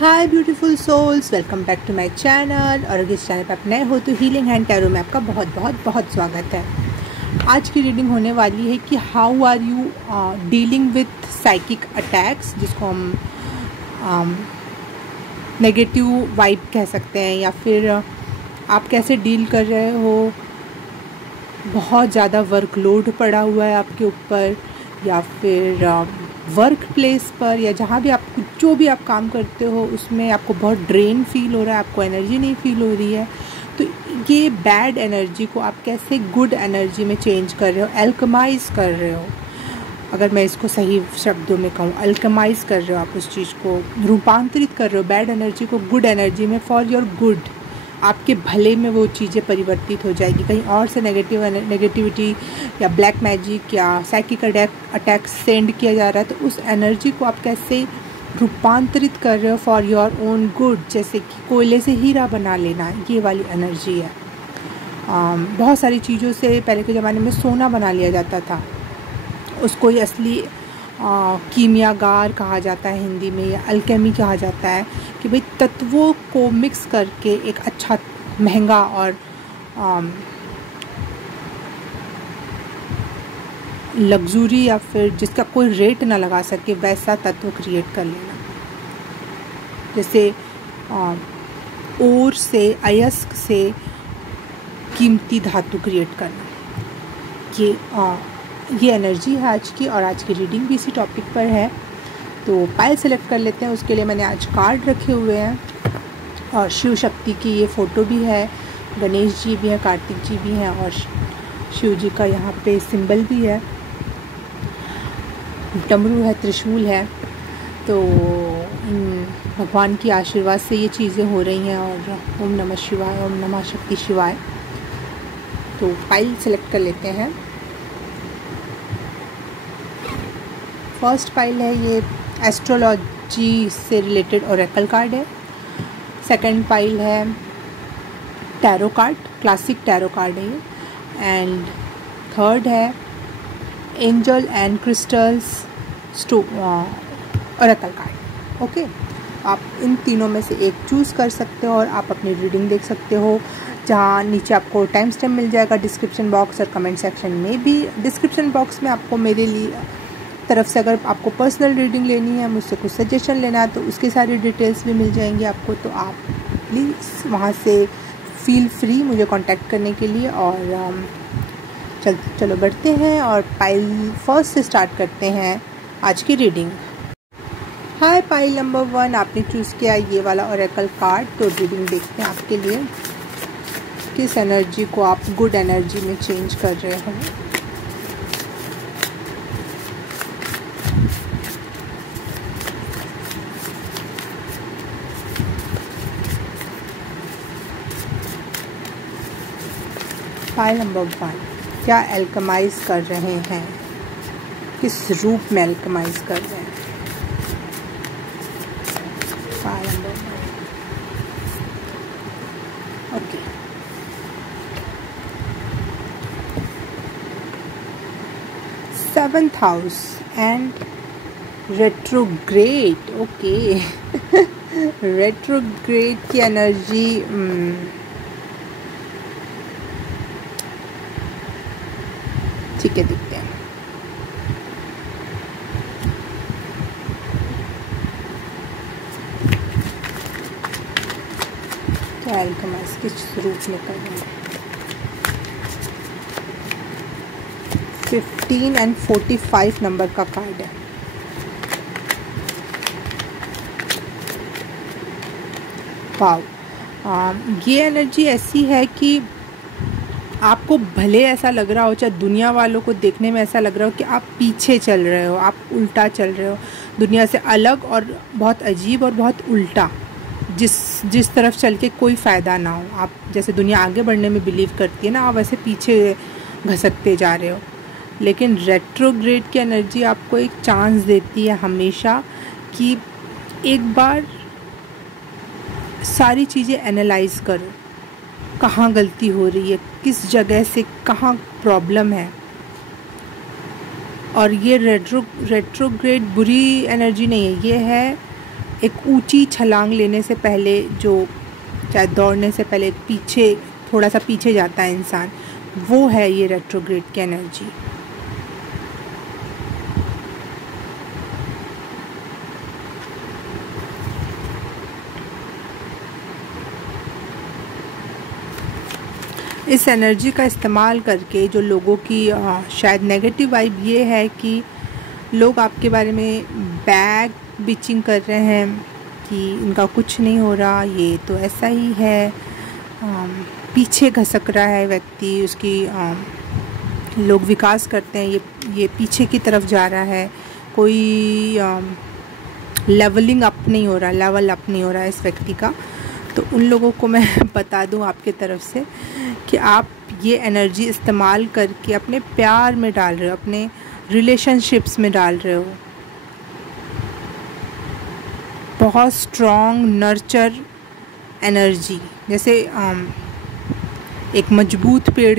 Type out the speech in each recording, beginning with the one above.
Hi beautiful souls, welcome back to my channel. और अगर इस चैनल पर आप नए हो तो हीलिंग हैंड टैरो में आपका बहुत बहुत बहुत स्वागत है। आज की रीडिंग होने वाली है कि how are you dealing with psychic attacks, जिसको हम नेगेटिव वाइब कह सकते हैं, या फिर आप कैसे डील कर रहे हो। बहुत ज़्यादा वर्कलोड पड़ा हुआ है आपके ऊपर, या फिर वर्क प्लेस पर, या जहाँ भी आप जो भी आप काम करते हो उसमें आपको बहुत ड्रेन फील हो रहा है, आपको एनर्जी नहीं फील हो रही है। तो ये बैड एनर्जी को आप कैसे गुड एनर्जी में चेंज कर रहे हो, एल्कमाइज कर रहे हो। अगर मैं इसको सही शब्दों में कहूँ, अल्कमाइज कर रहे हो, आप उस चीज़ को रूपांतरित कर रहे हो, बैड एनर्जी को गुड एनर्जी में, फॉर योर गुड, आपके भले में वो चीज़ें परिवर्तित हो जाएगी। कहीं और से नेगेटिविटी या ब्लैक मैजिक या साइकिक अटैक सेंड किया जा रहा है, तो उस एनर्जी को आप कैसे रूपांतरित कर रहे हो फॉर योर ओन गुड। जैसे कि कोयले से हीरा बना लेना, ये वाली एनर्जी है। बहुत सारी चीज़ों से पहले के ज़माने में सोना बना लिया जाता था, उसको ही असली कीमियागार कहा जाता है हिंदी में, या अल्केमी कहा जाता है, कि भाई तत्वों को मिक्स करके एक अच्छा महंगा और लग्जरी या फिर जिसका कोई रेट ना लगा सके वैसा तत्व क्रिएट कर लेना। जैसे ओर से, अयस्क से कीमती धातु क्रिएट करना, ये एनर्जी है आज की। और आज की रीडिंग भी इसी टॉपिक पर है। तो पायल सेलेक्ट कर लेते हैं। उसके लिए मैंने आज कार्ड रखे हुए हैं, और शिव शक्ति की ये फ़ोटो भी है, गणेश जी भी हैं, कार्तिक जी भी हैं, और शिव जी का यहाँ पे सिंबल भी है, डमरू है, त्रिशूल है। तो भगवान की आशीर्वाद से ये चीज़ें हो रही हैं। और ओम नमः शिवाय, ओम नमः शक्ति शिवाय। तो पायल सेलेक्ट कर लेते हैं। फर्स्ट पाइल है, ये एस्ट्रोलॉजी से रिलेटेड ओरेकल कार्ड है। सेकंड पाइल है tarot card, classic tarot card है ये। एंड थर्ड है angel and crystals Oracle card. Okay, आप इन तीनों में से एक चूज़ कर सकते हो और आप अपनी रीडिंग देख सकते हो, जहाँ नीचे आपको टाइम स्टैम्प मिल जाएगा डिस्क्रिप्शन बॉक्स और कमेंट सेक्शन में भी। डिस्क्रिप्शन बॉक्स में आपको मेरे लिए तरफ से, अगर आपको पर्सनल रीडिंग लेनी है, मुझसे कुछ सजेशन लेना है, तो उसकी सारी डिटेल्स भी मिल जाएंगी आपको। तो आप प्लीज़ वहाँ से फील फ्री मुझे कांटेक्ट करने के लिए। और चलो बढ़ते हैं और पाइल फर्स्ट से स्टार्ट करते हैं आज की रीडिंग। हाय पाइल नंबर 1, आपने चूज़ किया ये वाला ओरेकल कार्ड। तो रीडिंग देखते हैं आपके लिए, किस एनर्जी को आप गुड एनर्जी में चेंज कर रहे हो। पाइल नंबर 1, क्या एल्कमाइज कर रहे हैं, किस रूप में एल्कमाइज कर रहे हैं। Pile number 1, okay. Seventh house and retrograde. Okay retrograde की एनर्जी ठीक है, दिखते हैं। क्या एल्कमाइज किस रूप में कर रहे हैं। 15 एंड 45 नंबर का कार्ड है। वाव, ये एनर्जी ऐसी है कि आपको भले ऐसा लग रहा हो, चाहे दुनिया वालों को देखने में ऐसा लग रहा हो कि आप पीछे चल रहे हो, आप उल्टा चल रहे हो, दुनिया से अलग और बहुत अजीब और बहुत उल्टा, जिस तरफ चल के कोई फ़ायदा ना हो। आप जैसे दुनिया आगे बढ़ने में बिलीव करती है ना, आप वैसे पीछे घसकते जा रहे हो। लेकिन रेट्रोग्रेड की एनर्जी आपको एक चांस देती है हमेशा कि एक बार सारी चीज़ें एनालाइज करो, कहाँ गलती हो रही है, किस जगह से कहाँ प्रॉब्लम है। और ये रेट्रोग्रेड बुरी एनर्जी नहीं है, ये है एक ऊंची छलांग लेने से पहले, जो चाहे दौड़ने से पहले पीछे थोड़ा सा पीछे जाता है इंसान, वो है ये रेट्रोग्रेड की एनर्जी। इस एनर्जी का इस्तेमाल करके जो लोगों की शायद नेगेटिव वाइब ये है कि लोग आपके बारे में बैक बिचिंग कर रहे हैं कि इनका कुछ नहीं हो रहा, ये तो ऐसा ही है, पीछे घसक रहा है व्यक्ति, उसकी लोग विकास करते हैं, ये पीछे की तरफ जा रहा है, कोई लेवलिंग अप नहीं हो रहा, लेवल अप नहीं हो रहा है इस व्यक्ति का। तो उन लोगों को मैं बता दूं आपके तरफ से कि आप ये एनर्जी इस्तेमाल करके अपने प्यार में डाल रहे हो, अपने रिलेशनशिप्स में डाल रहे हो। बहुत स्ट्रॉन्ग नर्चर एनर्जी, जैसे एक मजबूत पेड़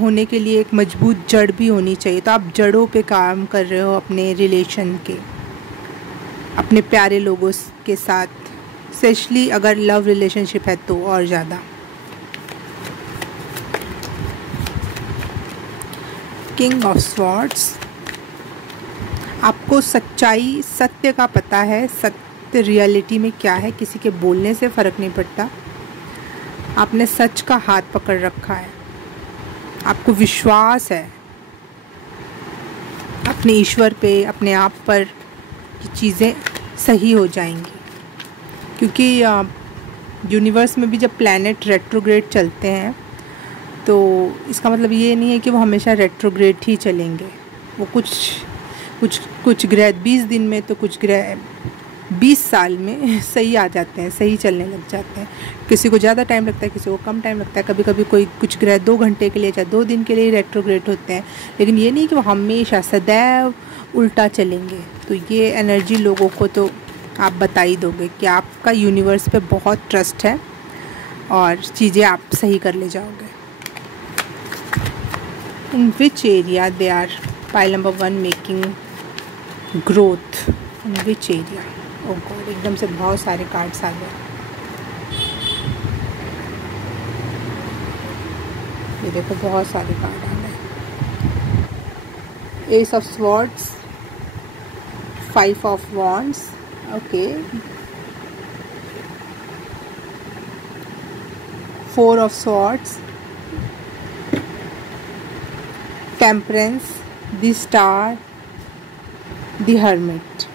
होने के लिए एक मजबूत जड़ भी होनी चाहिए, तो आप जड़ों पे काम कर रहे हो अपने रिलेशन के, अपने प्यारे लोगों के साथ, स्पेशली अगर लव रिलेशनशिप है तो और ज़्यादा। किंग ऑफ स्वॉर्ड्स, आपको सच्चाई, सत्य का पता है, सत्य रियलिटी में क्या है, किसी के बोलने से फ़र्क नहीं पड़ता। आपने सच का हाथ पकड़ रखा है, आपको विश्वास है अपने ईश्वर पे, अपने आप पर कि चीज़ें सही हो जाएंगी। क्योंकि यूनिवर्स में भी जब प्लैनेट रेट्रोग्रेड चलते हैं तो इसका मतलब ये नहीं है कि वो हमेशा रेट्रोग्रेड ही चलेंगे। वो कुछ ग्रह 20 दिन में, तो कुछ ग्रह 20 साल में सही आ जाते हैं, सही चलने लग जाते हैं। किसी को ज़्यादा टाइम लगता है, किसी को कम टाइम लगता है। कभी कभी कुछ ग्रह 2 घंटे के लिए, चाहे 2 दिन के लिए रेट्रोग्रेड होते हैं, लेकिन ये नहीं कि वो हमेशा सदैव उल्टा चलेंगे। तो ये एनर्जी लोगों को तो आप बता ही दोगे कि आपका यूनिवर्स पे बहुत ट्रस्ट है और चीज़ें आप सही कर ले जाओगे। In which area they are, pile number 1 making growth, in which area. Oh God, एकदम से बहुत सारे कार्ड्स आ गए। ये देखो बहुत सारे कार्ड आ गए। S of swords, 5 of wands, okay, 4 of swords, temperance, the star, the hermit.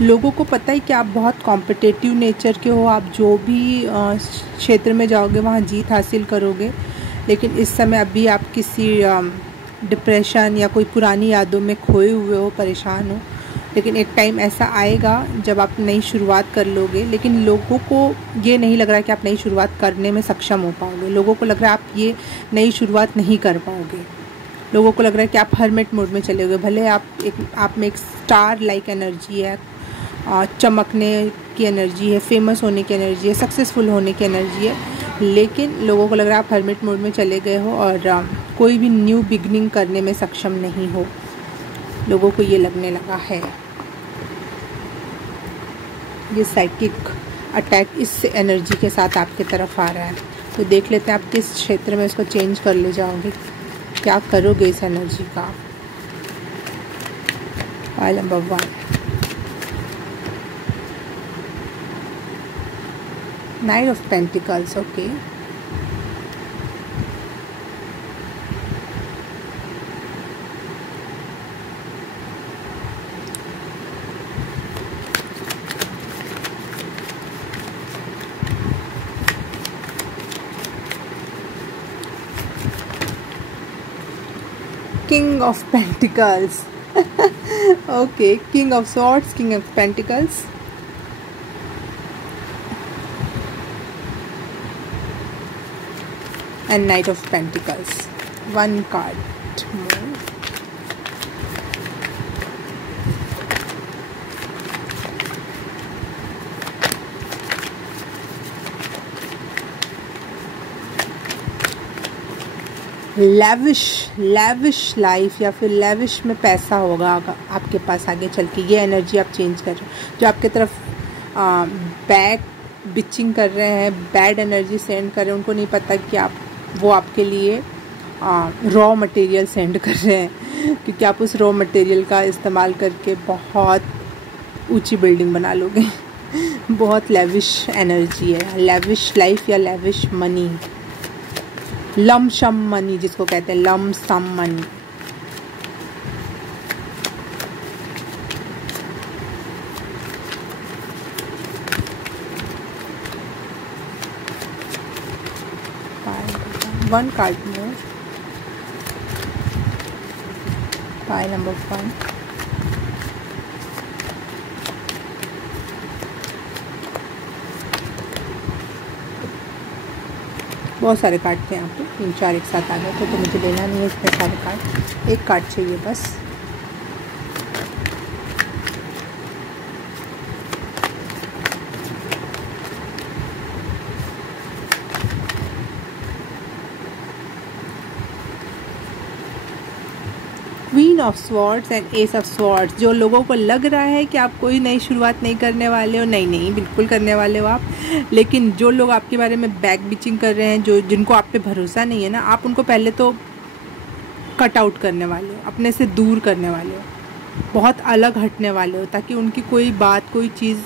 लोगों को पता है कि आप बहुत कॉम्पिटिटिव नेचर के हो, आप जो भी क्षेत्र में जाओगे वहाँ जीत हासिल करोगे। लेकिन इस समय अभी आप किसी डिप्रेशन या कोई पुरानी यादों में खोए हुए हो, परेशान हो। लेकिन एक टाइम ऐसा आएगा जब आप नई शुरुआत कर लोगे। लेकिन लोगों को ये नहीं लग रहा है कि आप नई शुरुआत करने में सक्षम हो पाओगे। लोगों को लग रहा है आप ये नई शुरुआत नहीं कर पाओगे। लोगों को लग रहा है कि आप हर्मिट मोड में चले गए। भले आप में एक स्टार लाइक एनर्जी है, चमकने की एनर्जी है, फेमस होने की एनर्जी है, सक्सेसफुल होने की एनर्जी है, लेकिन लोगों को लग रहा है आप हर्मिट मोड में चले गए हो और कोई भी न्यू बिगनिंग करने में सक्षम नहीं हो। लोगों को ये लगने लगा है। ये साइकिक अटैक इस एनर्जी के साथ आपके तरफ आ रहा है। तो देख लेते हैं आप किस क्षेत्र में इसको चेंज कर ले जाओगे, क्या करोगे इस एनर्जी का। Pile number 1, Knight of Pentacles, okay. King of Pentacles. Okay, King of Swords, King of Pentacles. And Knight of Pentacles. One card more. Lavish life या फिर लेविश में पैसा होगा आपके पास आगे चल के। ये एनर्जी आप चेंज कर रहे हो। जो आपके तरफ बैक बिचिंग कर रहे हैं, बैड एनर्जी सेंड कर रहे हैं, उनको नहीं पता कि वो आपके लिए रॉ मटेरियल सेंड कर रहे हैं, क्योंकि आप उस रॉ मटेरियल का इस्तेमाल करके बहुत ऊंची बिल्डिंग बना लोगे। बहुत लेविश एनर्जी है, लेविश लाइफ या lavish money, lump sum money जिसको कहते हैं, lump sum money. One card में पाई नंबर 1, बहुत सारे कार्ड थे यहाँ पे, 3-4 एक साथ आ गए थे, तो मुझे लेना नहीं है इतने सारे कार्ड, एक कार्ड चाहिए बस। Queen of swords and S of swords. जो लोगों को लग रहा है कि आप कोई नई शुरुआत नहीं करने वाले हो, नहीं बिल्कुल करने वाले हो आप। लेकिन जो लोग आपके बारे में बैक बिचिंग कर रहे हैं, जिनको आप पे भरोसा नहीं है ना, आप उनको पहले तो कट आउट करने वाले हो, अपने से दूर करने वाले हो, बहुत अलग हटने वाले हो, ताकि उनकी कोई बात, कोई चीज़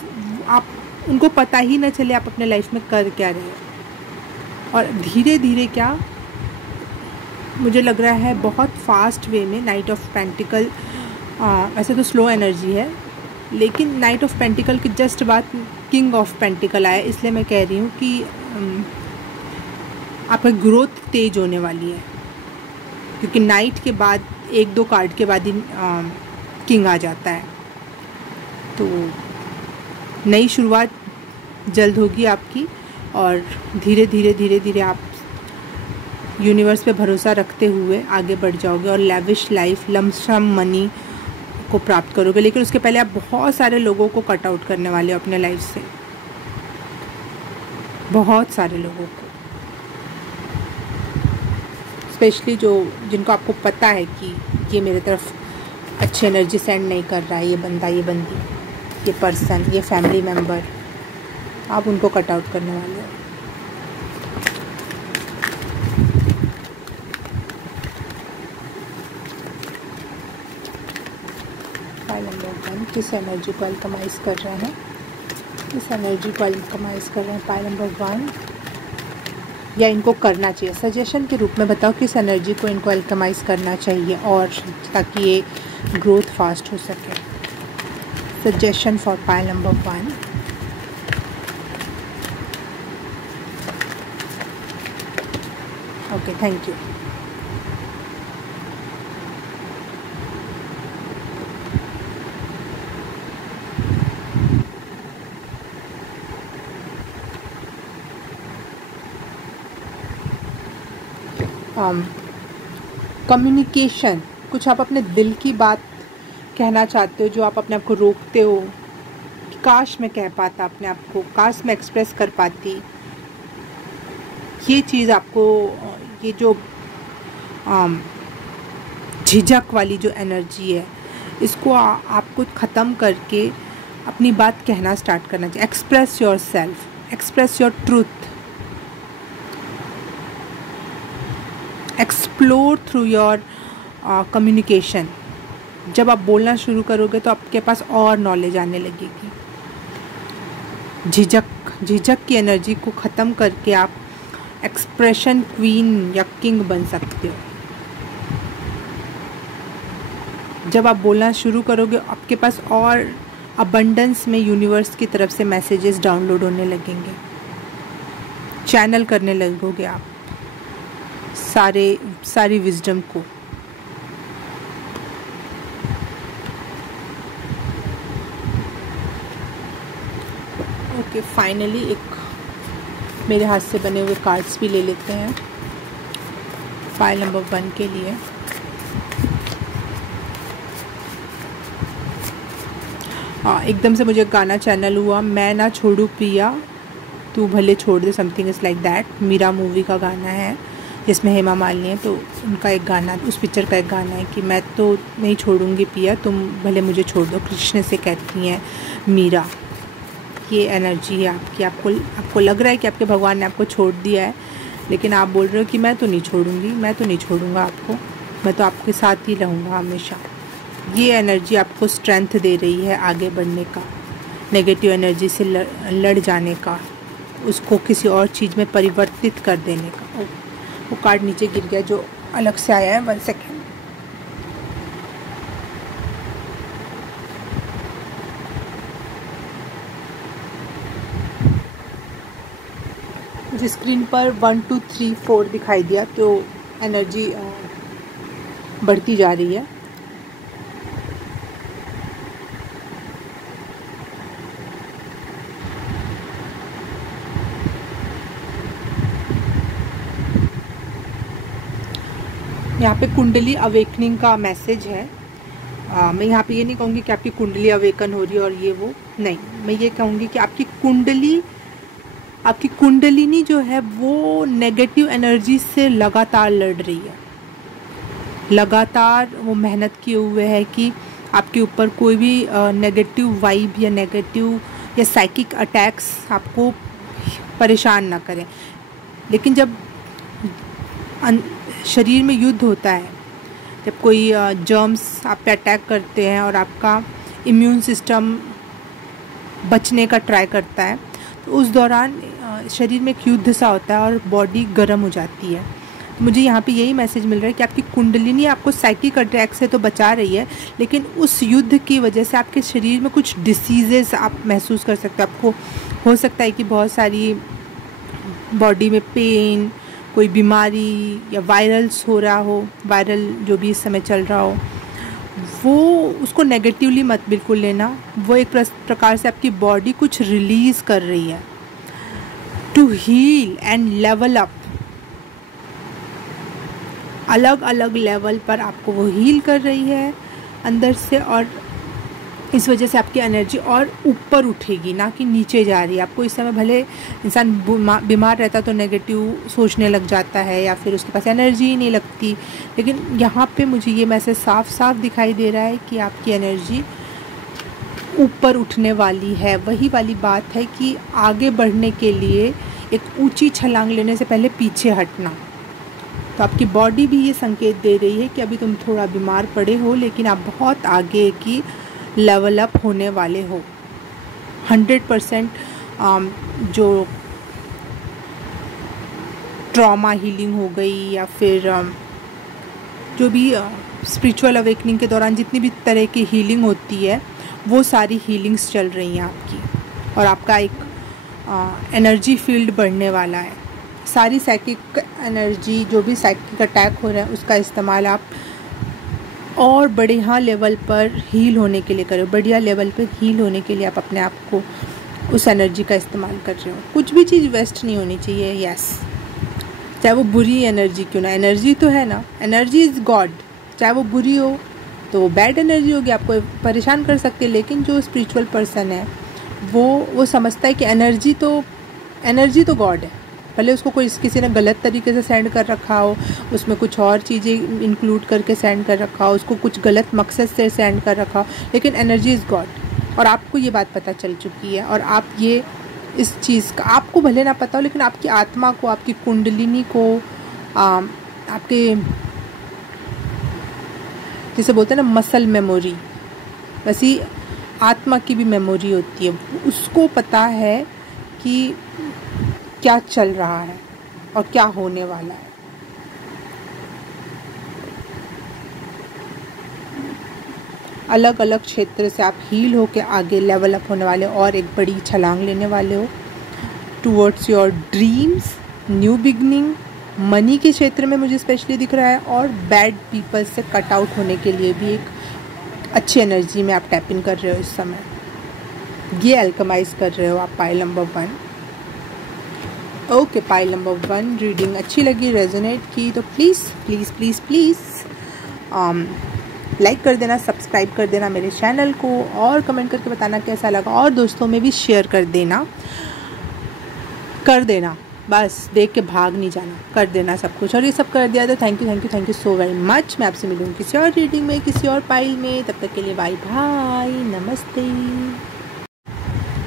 आप उनको पता ही ना चले आप अपने लाइफ में कर क्या रहे हो। और धीरे धीरे क्या, मुझे लग रहा है बहुत फास्ट वे में नाइट ऑफ पेंटिकल, ऐसे तो स्लो एनर्जी है, लेकिन नाइट ऑफ पेंटिकल के जस्ट बाद किंग ऑफ पेंटिकल आया, इसलिए मैं कह रही हूँ कि आपका ग्रोथ तेज होने वाली है, क्योंकि नाइट के बाद 1-2 कार्ड के बाद ही किंग आ जाता है। तो नई शुरुआत जल्द होगी आपकी, और धीरे धीरे आप यूनिवर्स पे भरोसा रखते हुए आगे बढ़ जाओगे और लेविश लाइफ, लमसम मनी को प्राप्त करोगे। लेकिन उसके पहले आप बहुत सारे लोगों को कट आउट करने वाले हो अपने लाइफ से, बहुत सारे लोगों को, स्पेशली जिनको आपको पता है कि ये मेरे तरफ अच्छी एनर्जी सेंड नहीं कर रहा है, ये बंदा, ये बंदी, ये पर्सन, ये फैमिली मेम्बर, आप उनको कट आउट करने वाले हो। नंबर 1, किस एनर्जी को अल्कमाइज कर रहे हैं, किस एनर्जी को अल्कमाइज कर रहे हैं पाई नंबर 1, या इनको करना चाहिए। सजेशन के रूप में बताओ किस एनर्जी को इनको अल्कमाइज करना चाहिए, और ताकि ये ग्रोथ फास्ट हो सके। Suggestion for pi number 1। Okay, thank you. Communication, कुछ आप अपने दिल की बात कहना चाहते हो, जो आप अपने आप को रोकते हो, काश मैं कह पाता अपने आप को, काश मैं एक्सप्रेस कर पाती। ये चीज़ आपको, ये जो झिझक वाली जो एनर्जी है, इसको आपको ख़त्म करके अपनी बात कहना स्टार्ट करना चाहिए। Express your self, express your truth, explore through your communication. जब आप बोलना शुरू करोगे तो आपके पास और नॉलेज आने लगेगी। झिझक की एनर्जी को ख़त्म करके आप एक्सप्रेशन क्वीन या किंग बन सकते हो। जब आप बोलना शुरू करोगे, आपके पास और अबंडेंस में यूनिवर्स की तरफ से मैसेजेस डाउनलोड होने लगेंगे, चैनल करने लगोगे आप सारी विजडम को। ओके, फाइनली एक मेरे हाथ से बने हुए कार्ड्स भी ले लेते हैं फाइल नंबर 1 के लिए। एकदम से मुझे गाना चैनल हुआ, मैं ना छोड़ू पिया तू भले छोड़ दे, something is like that. Meera movie का गाना है, जिसमें हेमा मालिनी है, तो उनका एक गाना, उस पिक्चर का एक गाना है कि मैं तो नहीं छोड़ूंगी पिया, तुम भले मुझे छोड़ दो, कृष्ण से कहती हैं मीरा। ये एनर्जी है आपकी। आपको लग रहा है कि आपके भगवान ने आपको छोड़ दिया है, लेकिन आप बोल रहे हो कि मैं तो नहीं छोड़ूंगी, मैं तो नहीं छोड़ूंगा आपको, मैं तो आपके साथ ही रहूँगा हमेशा। ये एनर्जी आपको स्ट्रेंथ दे रही है आगे बढ़ने का, नेगेटिव एनर्जी से लड़ जाने का, उसको किसी और चीज़ में परिवर्तित कर देने का। वो कार्ड नीचे गिर गया जो अलग से आया है, 1 सेकेंड। मुझे स्क्रीन पर 1 2 3 4 दिखाई दिया, तो एनर्जी बढ़ती जा रही है। यहाँ पे कुंडली अवेकनिंग का मैसेज है। मैं यहाँ पे ये नहीं कहूँगी कि आपकी कुंडली अवेकन हो रही है और ये वो नहीं, मैं ये कहूँगी कि आपकी कुंडलिनी जो है वो नेगेटिव एनर्जी से लगातार लड़ रही है। लगातार वो मेहनत किए हुए है कि आपके ऊपर कोई भी नेगेटिव वाइब या नेगेटिव या साइकिक अटैक्स आपको परेशान ना करें। लेकिन जब शरीर में युद्ध होता है, जब कोई जर्म्स आप पे अटैक करते हैं और आपका इम्यून सिस्टम बचने का ट्राई करता है, तो उस दौरान शरीर में एक युद्ध सा होता है और बॉडी गर्म हो जाती है। तो मुझे यहाँ पे यही मैसेज मिल रहा है कि आपकी कुंडलिनी आपको साइकिक अटैक से तो बचा रही है, लेकिन उस युद्ध की वजह से आपके शरीर में कुछ डिसीजेस आप महसूस कर सकते हो। आपको हो सकता है कि बहुत सारी बॉडी में पेन, कोई बीमारी या वायरल्स हो रहा हो, वायरल जो भी इस समय चल रहा हो, वो उसको नेगेटिवली मत बिल्कुल लेना। वो एक प्रकार से आपकी बॉडी कुछ रिलीज़ कर रही है to heal and level up. अलग अलग लेवल पर आपको वो हील कर रही है अंदर से, और इस वजह से आपकी एनर्जी और ऊपर उठेगी, ना कि नीचे जा रही है। आपको इस समय भले इंसान बीमार रहता तो नेगेटिव सोचने लग जाता है या फिर उसके पास एनर्जी ही नहीं लगती, लेकिन यहाँ पे मुझे ये मैसेज साफ साफ दिखाई दे रहा है कि आपकी एनर्जी ऊपर उठने वाली है। वही वाली बात है कि आगे बढ़ने के लिए एक ऊंची छलांग लेने से पहले पीछे हटना। तो आपकी बॉडी भी ये संकेत दे रही है कि अभी तुम थोड़ा बीमार पड़े हो, लेकिन आप बहुत आगे की लेवल अप होने वाले हो। 100% जो ट्रॉमा हीलिंग हो गई या फिर जो भी स्पिरिचुअल अवेकनिंग के दौरान जितनी भी तरह की हीलिंग होती है, वो सारी हीलिंग्स चल रही हैं आपकी, और आपका एक एनर्जी फील्ड बढ़ने वाला है। सारी साइकिक एनर्जी, जो भी साइकिक अटैक हो रहा है, उसका इस्तेमाल आप और बढ़िया लेवल पर हील होने के लिए करो। बढ़िया लेवल पर हील होने के लिए आप अपने आप को उस एनर्जी का इस्तेमाल कर रहे हो। कुछ भी चीज़ वेस्ट नहीं होनी चाहिए। यस, चाहे वो बुरी एनर्जी क्यों ना, एनर्जी तो है ना, एनर्जी इज़ गॉड। चाहे वो बुरी हो तो वो बैड एनर्जी होगी, आपको परेशान कर सकती है। लेकिन जो स्पिरिचुअल पर्सन है वो समझता है कि एनर्जी तो गॉड है। भले उसको कोई किसी ने गलत तरीके से सेंड कर रखा हो, उसमें कुछ और चीज़ें इंक्लूड करके सेंड कर रखा हो, उसको कुछ गलत मकसद से सेंड कर रखा हो, लेकिन एनर्जी इज़ गॉड। और आपको ये बात पता चल चुकी है, और आप ये इस चीज़ का आपको भले ना पता हो, लेकिन आपकी आत्मा को, आपकी कुंडलिनी को, आपके जैसे बोलते हैं ना मसल मेमोरी, वैसी आत्मा की भी मेमोरी होती है। उसको पता है कि क्या चल रहा है और क्या होने वाला है। अलग अलग क्षेत्र से आप हील होकर आगे लेवल अप होने वाले हो और एक बड़ी छलांग लेने वाले हो towards your dreams, new beginning. Money के क्षेत्र में मुझे स्पेशली दिख रहा है, और बैड पीपल से कट आउट होने के लिए भी एक अच्छी एनर्जी में आप टैप इन कर रहे हो इस समय। ये अल्केमाइज कर रहे हो आप pile number 1। Okay, pile number 1 reading अच्छी लगी, रेजोनेट की, तो please please please please like कर देना, सब्सक्राइब कर देना मेरे चैनल को, और कमेंट करके बताना कैसा लगा, और दोस्तों में भी शेयर कर देना। बस देख के भाग नहीं जाना, कर देना सब कुछ। और ये सब कर दिया तो thank you so very much. मैं आपसे मिलूँगी किसी और रीडिंग में, किसी और पाइल में। तब तक के लिए बाय बाय, नमस्ते।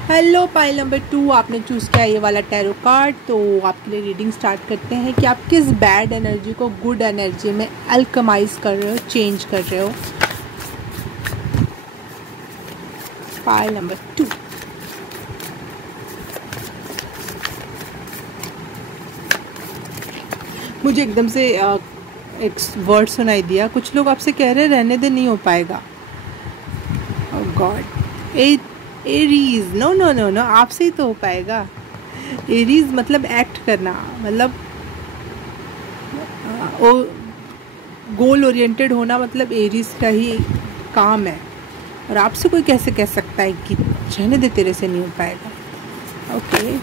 हेलो, पाइल नंबर 2 आपने चूज़ किया ये वाला टैरो कार्ड। तो आपके लिए रीडिंग स्टार्ट करते हैं कि आप किस बैड एनर्जी को गुड एनर्जी में अल्केमाइज कर रहे हो, चेंज कर रहे हो। Pile number 2। मुझे एकदम से एक वर्ड सुनाई दिया। कुछ लोग आपसे कह रहे हैं रहने दे, नहीं हो पाएगा। ओह गॉड, एरीज, नो नो नो नो, आपसे ही तो हो पाएगा। एरीज मतलब एक्ट करना, मतलब गोल ओरिएंटेड होना, मतलब एरीज का ही काम है। और आपसे कोई कैसे कह सकता है कि रहने दे, तेरे से नहीं हो पाएगा। ओके,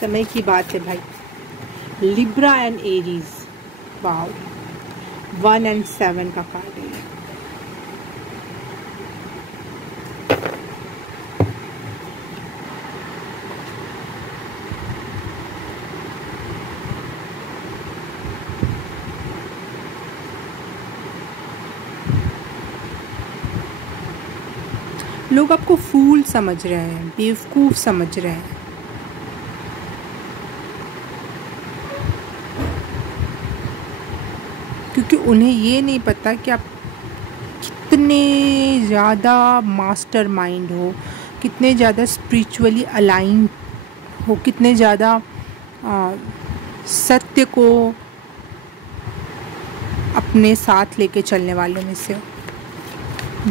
समय की बात है भाई। Libra and Aries, wow, 1 and 7 का कार्ड है। लोग आपको फूल समझ रहे हैं, बेवकूफ़ समझ रहे हैं। क्योंकि उन्हें ये नहीं पता कि आप कितने ज़्यादा मास्टर माइंड हो, कितने ज़्यादा स्पिरिचुअली अलाइन हो, कितने ज़्यादा सत्य को अपने साथ लेके चलने वालों में से हो।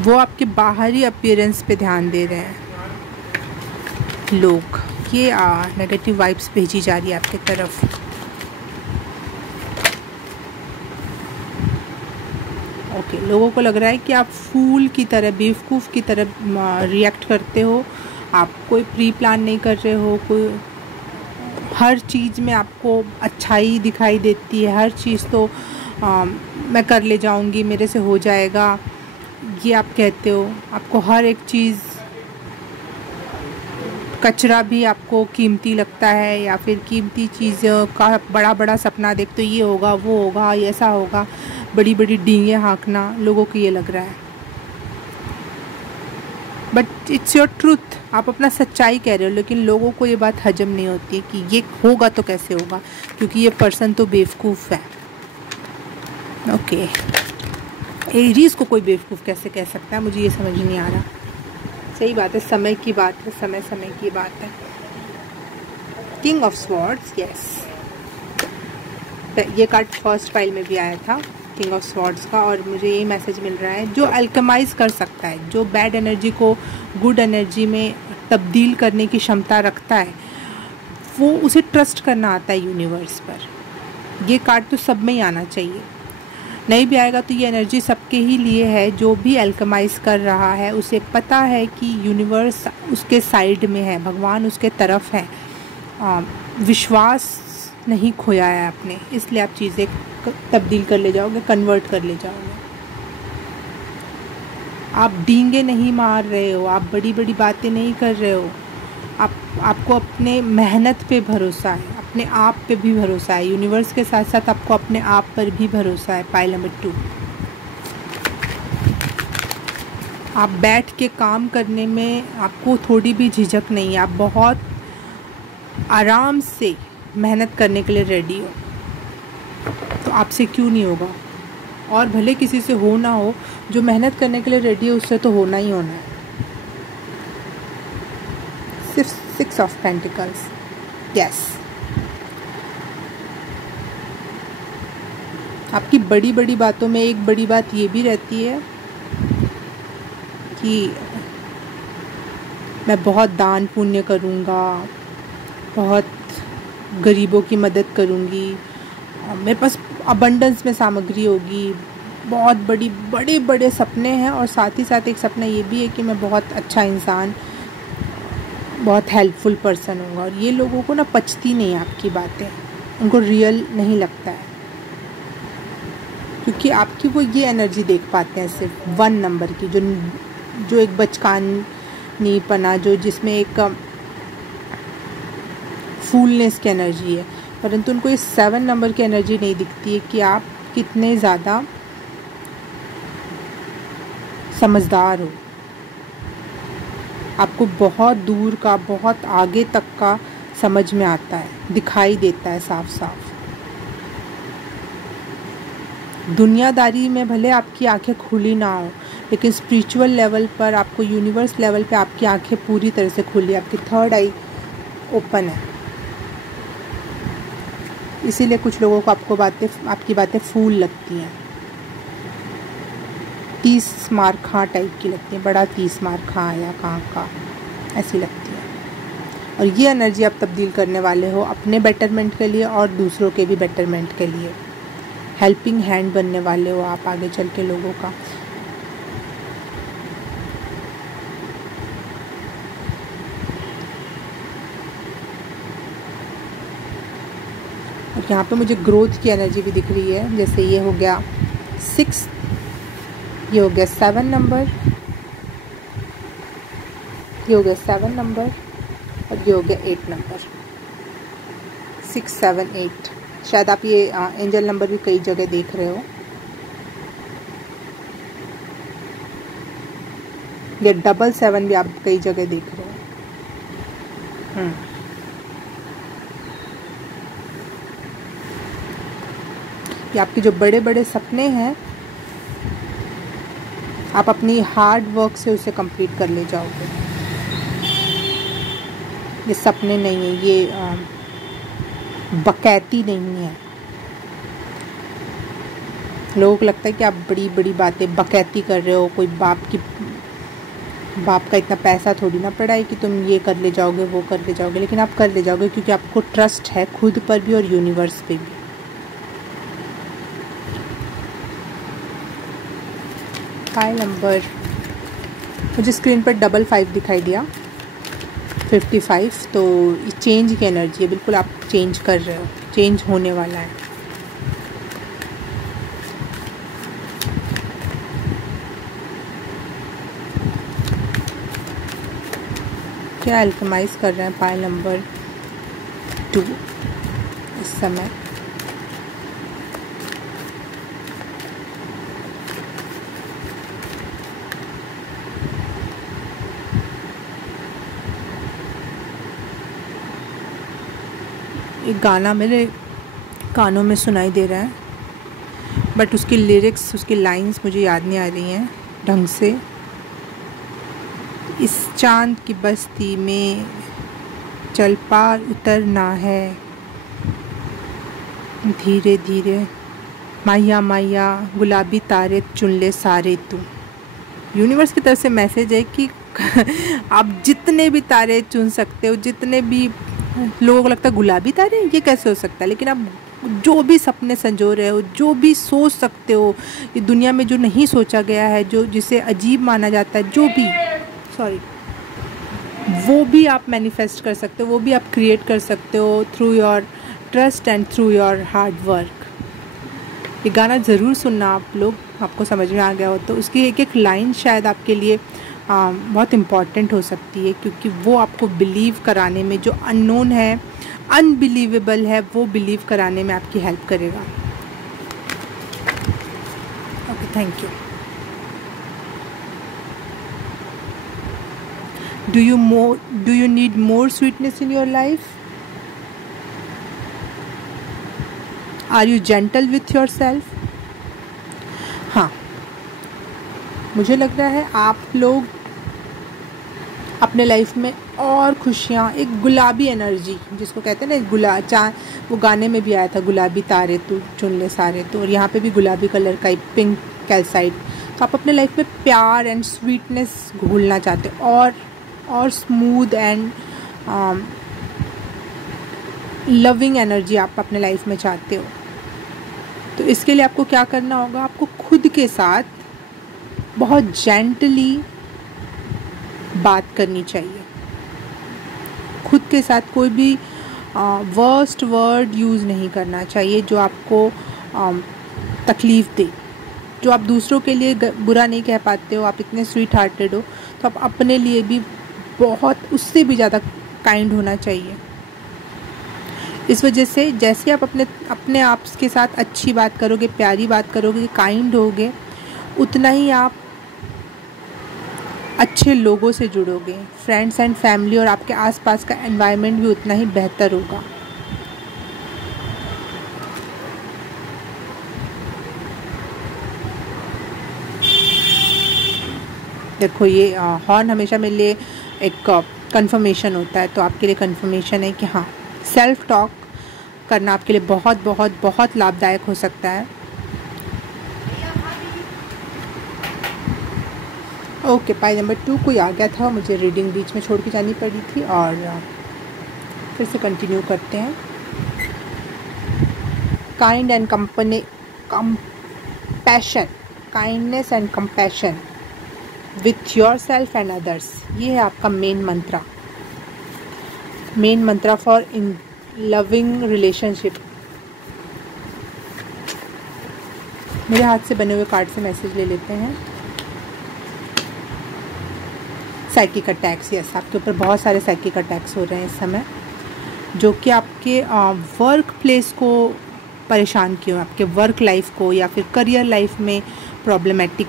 वो आपके बाहरी अपीयरेंस पे ध्यान दे रहे हैं लोग। ये नेगेटिव वाइब्स भेजी जा रही है आपकी तरफ। ओके, लोगों को लग रहा है कि आप फूल की तरह, बेवकूफ़ की तरह रिएक्ट करते हो। आप कोई प्री प्लान नहीं कर रहे हो, कोई हर चीज़ में आपको अच्छाई दिखाई देती है। हर चीज़ तो मैं कर ले जाऊंगी, मेरे से हो जाएगा, ये आप कहते हो। आपको हर एक चीज़, कचरा भी आपको कीमती लगता है, या फिर कीमती चीज़ का बड़ा बड़ा सपना देखते हो, ये होगा, वो होगा, ऐसा होगा, बड़ी बड़ी डींगे हाँकना, लोगों को ये लग रहा है। बट इट्स योर ट्रूथ, आप अपना सच्चाई कह रहे हो, लेकिन लोगों को ये बात हजम नहीं होती है कि ये होगा तो कैसे होगा, क्योंकि ये पर्सन तो बेवकूफ़ है। ओके, एरीज को कोई बेवकूफ़ कैसे कह सकता है, मुझे ये समझ नहीं आ रहा। सही बात है, समय की बात है, समय की बात है। किंग ऑफ स्वॉर्ड्स, यस, ये कार्ड फर्स्ट फाइल में भी आया था, किंग ऑफ स्वॉर्ड्स का। और मुझे ये मैसेज मिल रहा है, जो अल्केमाइज कर सकता है, जो बैड एनर्जी को गुड एनर्जी में तब्दील करने की क्षमता रखता है, वो उसे ट्रस्ट करना आता है यूनिवर्स पर। ये कार्ड तो सब में ही आना चाहिए। नहीं भी आएगा तो ये एनर्जी सबके ही लिए है। जो भी अल्केमाइज कर रहा है उसे पता है कि यूनिवर्स उसके साइड में है, भगवान उसके तरफ है। विश्वास नहीं खोया है आपने, इसलिए आप चीज़ें तब्दील कर ले जाओगे, कन्वर्ट कर ले जाओगे। आप डींगे नहीं मार रहे हो, आप बड़ी बड़ी बातें नहीं कर रहे हो। आपको अपने मेहनत पे भरोसा है, अपने आप पे भी भरोसा है। यूनिवर्स के साथ साथ आपको अपने आप पर भी भरोसा है। पाइल नंबर 2, आप बैठ के काम करने में आपको थोड़ी भी झिझक नहीं है। आप बहुत आराम से मेहनत करने के लिए रेडी हो, तो आपसे क्यों नहीं होगा। और भले किसी से हो ना हो, जो मेहनत करने के लिए रेडी है उससे तो होना ही होना है। सिर्फ 6 ऑफ पेंटिकल्स, यस। आपकी बड़ी बड़ी बातों में एक बड़ी बात ये भी रहती है कि मैं बहुत दान पुण्य करूँगा, बहुत गरीबों की मदद करूँगी, मेरे पास अबंडेंस में सामग्री होगी, बहुत बड़े बड़े सपने हैं। और साथ ही साथ एक सपना ये भी है कि मैं बहुत अच्छा इंसान, बहुत हेल्पफुल पर्सन होगा। और ये लोगों को ना पचती नहीं आपकी बातें, उनको रियल नहीं लगता है, क्योंकि आपकी वो ये एनर्जी देख पाते हैं सिर्फ 1 नंबर की, जो एक बचकानीपना, जो जिसमें एक फूलनेस की एनर्जी है, परंतु उनको ये 7 नंबर की एनर्जी नहीं दिखती है कि आप कितने ज़्यादा समझदार हो। आपको बहुत दूर का, बहुत आगे तक का समझ में आता है, दिखाई देता है साफ साफ। दुनियादारी में भले आपकी आंखें खुली ना हो, लेकिन स्पिरिचुअल लेवल पर आपको, यूनिवर्स लेवल पे आपकी आंखें पूरी तरह से खुली, आपकी थर्ड आई ओपन है। इसीलिए कुछ लोगों को आपकी बातें फूल लगती हैं, 30 मार खा टाइप की लगती है, बड़ा 30 मार खा आया कहाँ का, ऐसी लगती है। और ये एनर्जी आप तब्दील करने वाले हो अपने बेटरमेंट के लिए और दूसरों के भी बेटरमेंट के लिए। हेल्पिंग हैंड बनने वाले हो आप आगे चल के लोगों का। और यहाँ पे मुझे ग्रोथ की एनर्जी भी दिख रही है, जैसे ये हो गया 6, ये हो गया 7 नंबर, ये हो गया 7 नंबर, और ये हो गया 8 नंबर, 6, 7, 8। शायद आप ये एंजल नंबर भी कई जगह देख रहे हो। ये 777 भी आप कई जगह देख रहे हो। ये आपके जो बड़े बड़े सपने हैं, आप अपनी हार्ड वर्क से उसे कंप्लीट कर ले जाओगे। ये सपने नहीं है, ये बकैती नहीं है। लोगों को लगता है कि आप बड़ी बड़ी बातें बकैती कर रहे हो, कोई बाप का इतना पैसा थोड़ी ना पड़ा है कि तुम ये कर ले जाओगे, वो कर ले जाओगे, लेकिन आप कर ले जाओगे क्योंकि आपको ट्रस्ट है खुद पर भी और यूनिवर्स पे भी। फाइल नंबर, मुझे स्क्रीन पर 55 दिखाई दिया, 55, तो चेंज की एनर्जी है, बिल्कुल आप चेंज कर रहे हो, चेंज होने वाला है। क्या अल्केमाइज कर रहे हैं पाइल नंबर 2 इस समय। एक गाना मेरे कानों में सुनाई दे रहा है, बट उसकी लिरिक्स, उसकी लाइंस मुझे याद नहीं आ रही हैं ढंग से। इस चांद की बस्ती में चल पार उतरना है, धीरे धीरे माया माया गुलाबी तारे चुन ले सारे तू। यूनिवर्स की तरफ से मैसेज है कि आप जितने भी तारे चुन सकते हो, जितने भी, लोगों को लगता है गुलाबी तारे, ये कैसे हो सकता है, लेकिन आप जो भी सपने संजो रहे हो, जो भी सोच सकते हो, ये दुनिया में जो नहीं सोचा गया है, जो जिसे अजीब माना जाता है, जो भी वो भी आप मैनिफेस्ट कर सकते हो, वो भी आप क्रिएट कर सकते हो through your trust and through your hard work. ये गाना ज़रूर सुनना आप लोग, आपको समझ में आ गया हो तो। उसकी एक एक लाइन शायद आपके लिए बहुत इम्पॉर्टेंट हो सकती है, क्योंकि वो आपको बिलीव कराने में, जो अननोन है, अनबिलीवेबल है, वो बिलीव कराने में आपकी हेल्प करेगा। Okay, thank you. Do you need more sweetness in your life? Are you gentle with yourself? हाँ, मुझे लग रहा है आप लोग अपने लाइफ में और खुशियाँ, एक गुलाबी एनर्जी जिसको कहते हैं ना, वो गाने में भी आया था, गुलाबी तारे तू चुन ले सारे तू, और यहाँ पे भी गुलाबी कलर का एक पिंक कैल्साइट। तो आप अपने लाइफ में प्यार एंड स्वीटनेस घोलना चाहते हो, और स्मूथ एंड लविंग एनर्जी आप अपने लाइफ में चाहते हो। तो इसके लिए आपको क्या करना होगा, आपको खुद के साथ बहुत जेंटली बात करनी चाहिए। खुद के साथ कोई भी वर्स्ट वर्ड यूज़ नहीं करना चाहिए जो आपको तकलीफ़ दे। जो आप दूसरों के लिए बुरा नहीं कह पाते हो, आप इतने स्वीट हार्टेड हो, तो आप अपने लिए भी बहुत, उससे भी ज़्यादा काइंड होना चाहिए। इस वजह से जैसे आप अपने आप के साथ अच्छी बात करोगे, प्यारी बात करोगे, काइंड होगे, उतना ही आप अच्छे लोगों से जुड़ोगे। फ्रेंड्स एंड फैमिली और आपके आसपास का एनवायरनमेंट भी उतना ही बेहतर होगा। देखो ये हॉर्न हमेशा मेरे लिए एक कंफर्मेशन होता है, तो आपके लिए कंफर्मेशन है कि हाँ, सेल्फ टॉक करना आपके लिए बहुत बहुत बहुत लाभदायक हो सकता है। ओके, पाई नंबर 2 कोई आ गया था, मुझे रीडिंग बीच में छोड़ के जानी पड़ी थी और फिर से कंटिन्यू करते हैं। Kind and compassion, kindness and compassion with your self and others, ये है आपका main Mantra for in loving relationship. मेरे हाथ से बने हुए कार्ड से मैसेज ले लेते हैं। साइकिक अटैक्स, यस, आपके ऊपर बहुत सारे साइकिक अटैक्स हो रहे हैं इस समय, जो कि आपके वर्क प्लेस को परेशान किए, आपके वर्क लाइफ को या फिर करियर लाइफ में प्रॉब्लमेटिक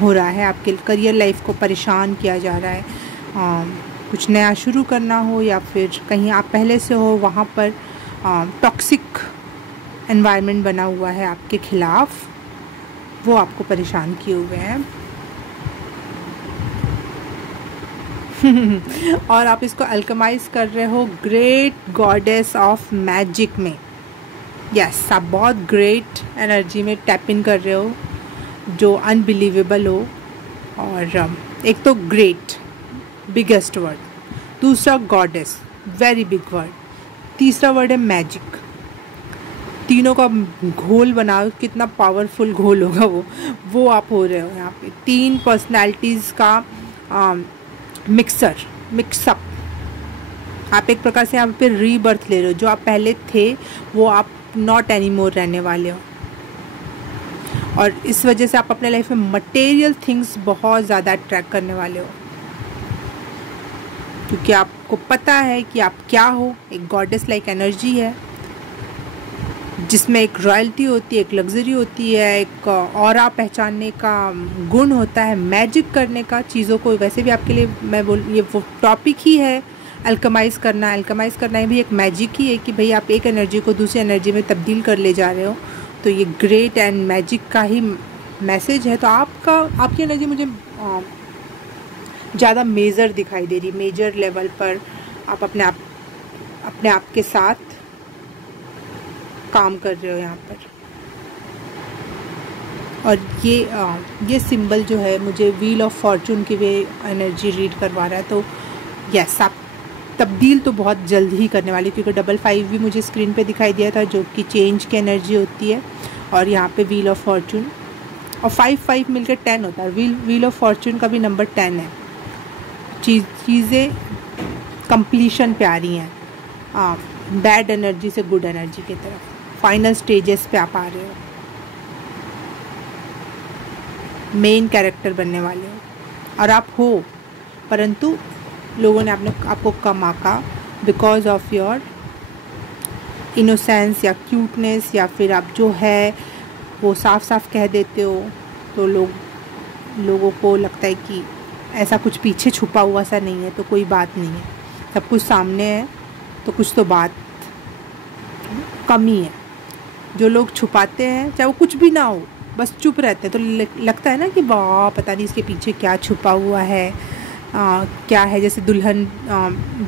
हो रहा है। आपके करियर लाइफ को परेशान किया जा रहा है। कुछ नया शुरू करना हो या फिर कहीं आप पहले से हो वहाँ पर टॉक्सिक एनवायरनमेंट बना हुआ है आपके खिलाफ, वो आपको परेशान किए हुए हैं। और आप इसको अल्केमाइज कर रहे हो ग्रेट गॉडेस ऑफ मैजिक में। यस, आप बहुत ग्रेट एनर्जी में टैप इन कर रहे हो जो अनबिलीवेबल हो। और एक तो ग्रेट, बिगेस्ट वर्ड, दूसरा गॉडेस, वेरी बिग वर्ड, तीसरा वर्ड है मैजिक। तीनों का घोल बनाओ, कितना पावरफुल घोल होगा वो आप हो रहे हो यहाँ पे। 3 पर्सनैलिटीज़ का मिक्सअप। आप एक प्रकार से यहाँ पे रीबर्थ ले रहे हो। जो आप पहले थे वो आप नॉट एनीमोर रहने वाले हो। और इस वजह से आप अपने लाइफ में मटेरियल थिंग्स बहुत ज़्यादा अट्रैक्ट करने वाले हो, क्योंकि आपको पता है कि आप क्या हो। एक गॉडेस लाइक एनर्जी है जिसमें एक रॉयल्टी होती है, एक लग्जरी होती है, एक ऑरा पहचानने का गुण होता है, मैजिक करने का चीज़ों को। वैसे भी आपके लिए मैं ये वो टॉपिक ही है अल्केमाइज करना। अल्केमाइज करना भी एक मैजिक ही है कि भाई आप एक एनर्जी को दूसरी एनर्जी में तब्दील कर ले जा रहे हो। तो ये ग्रेट एंड मैजिक का ही मैसेज है। तो आपकी एनर्जी मुझे ज़्यादा मेजर दिखाई दे रही, मेजर लेवल पर आप अपने आप के साथ काम कर रहे हो यहाँ पर। और ये सिंबल जो है मुझे व्हील ऑफ फॉर्चून की वे एनर्जी रीड करवा रहा है। तो यस, आप तब्दील तो बहुत जल्द ही करने वाली, क्योंकि 55 भी मुझे स्क्रीन पे दिखाई दिया था जो कि चेंज की एनर्जी होती है। और यहाँ पे व्हील ऑफ फॉर्चून और 5 मिलकर 10 होता है। व्हील ऑफ फॉर्चून का भी नंबर 10 है। चीज़ें कंप्लीशन पे आ रही हैं, बैड एनर्जी से गुड एनर्जी की तरफ, फाइनल स्टेजेस पे आप आ रहे हो, मेन कैरेक्टर बनने वाले हो। और आप हो, परंतु लोगों ने आपको कम आंका बिकॉज ऑफ योर इनोसेंस या क्यूटनेस, या फिर आप जो है वो साफ साफ कह देते हो। तो लोगों को लगता है कि ऐसा कुछ पीछे छुपा हुआ सा नहीं है, तो कोई बात नहीं है, सब कुछ सामने है, तो कुछ तो बात कमी है। जो लोग छुपाते हैं, चाहे वो कुछ भी ना हो, बस चुप रहते हैं, तो लगता है ना कि वाह, पता नहीं इसके पीछे क्या छुपा हुआ है, क्या है। जैसे दुल्हन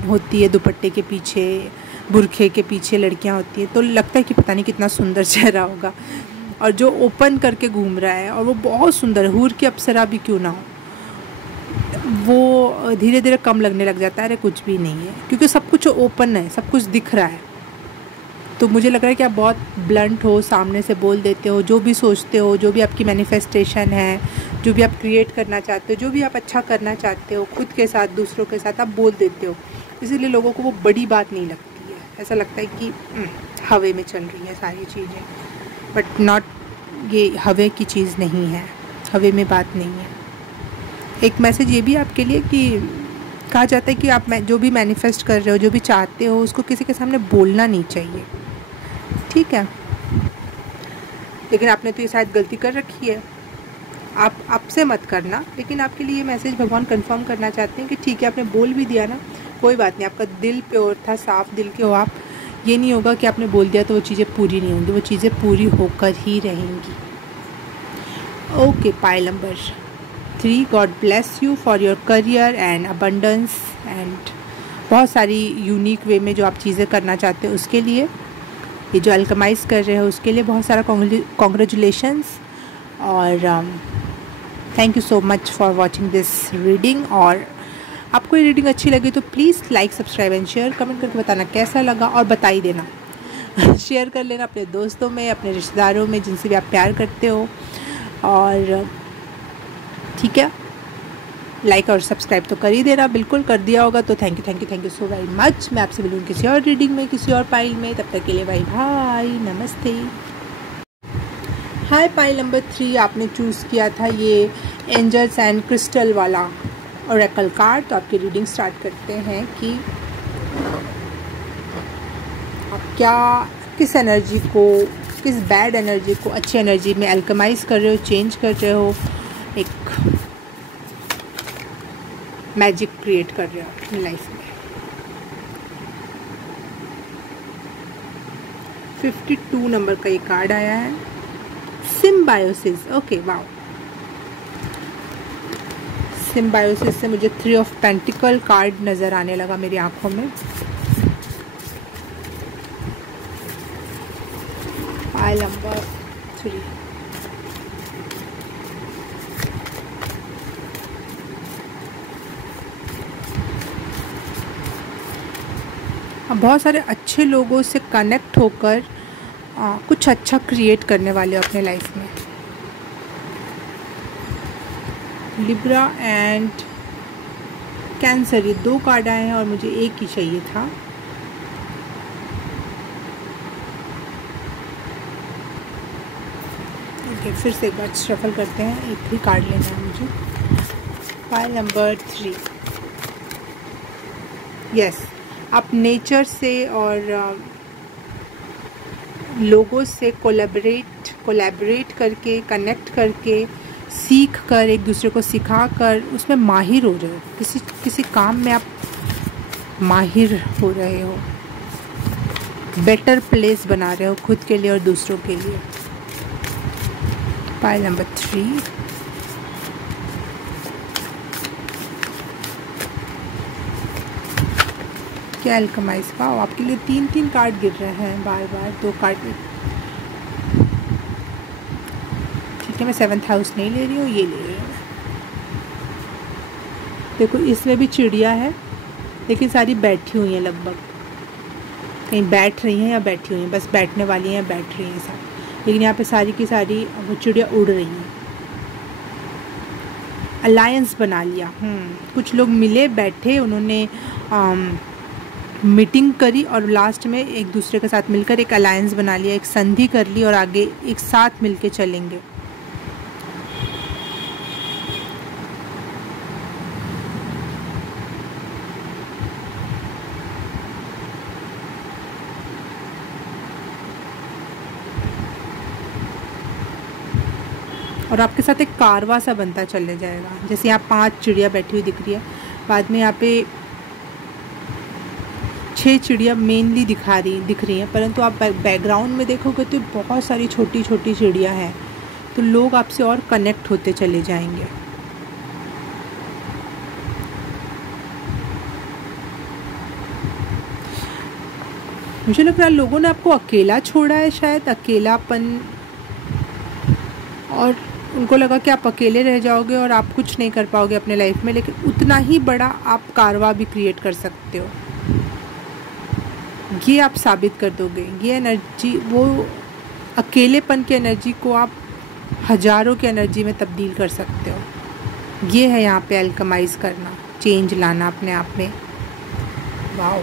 होती है दुपट्टे के पीछे, बुरखे के पीछे लड़कियां होती हैं, तो लगता है कि पता नहीं कितना सुंदर चेहरा होगा। और जो ओपन करके घूम रहा है और वो बहुत सुंदर, हूर की अप्सरा भी क्यों ना हो, वो धीरे धीरे कम लगने लग जाता है। अरे कुछ भी नहीं है, क्योंकि सब कुछ ओपन है, सब कुछ दिख रहा है। तो मुझे लग रहा है कि आप बहुत ब्लंट हो, सामने से बोल देते हो, जो भी सोचते हो, जो भी आपकी मैनिफेस्टेशन है, जो भी आप क्रिएट करना चाहते हो, जो भी आप अच्छा करना चाहते हो खुद के साथ, दूसरों के साथ, आप बोल देते हो। इसीलिए लोगों को वो बड़ी बात नहीं लगती है। ऐसा लगता है कि हवे में चल रही है सारी चीज़ें, बट नॉट, ये हवे की चीज़ नहीं है, हवे में बात नहीं है। एक मैसेज ये भी आपके लिए कि कहा जाता है कि आप जो भी मैनिफेस्ट कर रहे हो, जो भी चाहते हो, उसको किसी के सामने बोलना नहीं चाहिए, ठीक है। लेकिन आपने तो ये शायद गलती कर रखी है, आप आपसे मत करना। लेकिन आपके लिए ये मैसेज भगवान कंफर्म करना चाहते हैं कि ठीक है, आपने बोल भी दिया ना, कोई बात नहीं, आपका दिल प्योर था, साफ दिल के हो आप। ये नहीं होगा कि आपने बोल दिया तो वो चीज़ें पूरी नहीं होंगी, वो चीज़ें पूरी होकर ही रहेंगी। Okay, pile number 3, God bless you for your career and abundance and बहुत सारी यूनिक वे में जो आप चीज़ें करना चाहते हो उसके लिए, ये जो अल्केमाइज़ कर रहे हो उसके लिए बहुत सारा कॉन्ग्रेचुलेशंस। और thank you so much for watching this reading. और आपको ये रीडिंग अच्छी लगी तो please like, subscribe and share, comment करके बताना कैसा लगा और बता ही देना। शेयर कर लेना अपने दोस्तों में, अपने रिश्तेदारों में, जिनसे भी आप प्यार करते हो। और ठीक है, लाइक और सब्सक्राइब तो कर ही देना, बिल्कुल कर दिया होगा तो thank you so very much. मैं आपसे मिलूँगी किसी और रीडिंग में, किसी और पाइल में। तब तक के लिए बाय, नमस्ते। हाय, पाइल नंबर 3 आपने चूज़ किया था ये एंजल्स एंड क्रिस्टल वाला ओरेकल कार्ड। तो आपकी रीडिंग स्टार्ट करते हैं कि आप क्या, किस एनर्जी को, किस बैड एनर्जी को अच्छी एनर्जी में अल्केमाइज़ कर रहे हो, चेंज कर रहे हो, एक मैजिक क्रिएट कर रहे हो अपनी लाइफ में। 52 नंबर का ये कार्ड आया है, सिम्बायोसिस। ओके, वाओ, सिम्बायोसिस से मुझे 3 ऑफ पेंटिकल कार्ड नज़र आने लगा मेरी आंखों में। पाइल नंबर 3, बहुत सारे अच्छे लोगों से कनेक्ट होकर कुछ अच्छा क्रिएट करने वाले हो अपने लाइफ में। लिब्रा एंड कैंसर, ये 2 कार्ड आए हैं और मुझे एक ही चाहिए था। ओके, फिर से एक बार शफल करते हैं, एक ही कार्ड लेना है मुझे। पाइल नंबर 3, यस, आप नेचर से और लोगों से कोलैबोरेट करके, कनेक्ट करके, सीख कर, एक दूसरे को सिखा कर उसमें माहिर हो रहे हो, किसी काम में आप माहिर हो रहे हो, बेटर प्लेस बना रहे हो खुद के लिए और दूसरों के लिए। पाइल नंबर 3, क्या अल्केमाइज़ का आपके लिए 3 कार्ड गिर रहे हैं बार बार, 2 कार्ड। ठीक है, मैं 7th हाउस नहीं ले रही हूँ, ये ले रही हूँ। देखो, इसमें भी चिड़िया है लेकिन सारी बैठी हुई हैं, लगभग कहीं बैठ रही हैं या बैठी हुई हैं, बस बैठने वाली हैं या बैठ रही हैं सब। लेकिन यहाँ पे सारी की सारी वो चिड़िया उड़ रही हैं। अलायंस बना लिया, कुछ लोग मिले, बैठे, उन्होंने मीटिंग करी और लास्ट में एक दूसरे के साथ मिलकर एक अलायंस बना लिया, एक संधि कर ली और आगे एक साथ मिलके चलेंगे। और आपके साथ एक कारवा सा बनता चले जाएगा। जैसे यहाँ 5 चिड़िया बैठी हुई दिख रही है, बाद में यहाँ पे 6 चिड़िया मेनली दिख रही हैं, परंतु आप बैकग्राउंड में देखोगे तो बहुत सारी छोटी छोटी चिड़िया हैं। तो लोग आपसे और कनेक्ट होते चले जाएंगे। मुझे लग रहा है लोगों ने आपको अकेला छोड़ा है, शायद अकेलापन, और उनको लगा कि आप अकेले रह जाओगे और आप कुछ नहीं कर पाओगे अपने लाइफ में, लेकिन उतना ही बड़ा आप कारवा भी क्रिएट कर सकते हो। ये आप साबित कर दोगे। ये एनर्जी, वो अकेलेपन की एनर्जी को आप हज़ारों की एनर्जी में तब्दील कर सकते हो। ये है यहाँ पे अल्केमाइज़ करना, चेंज लाना अपने आप में। वाओ,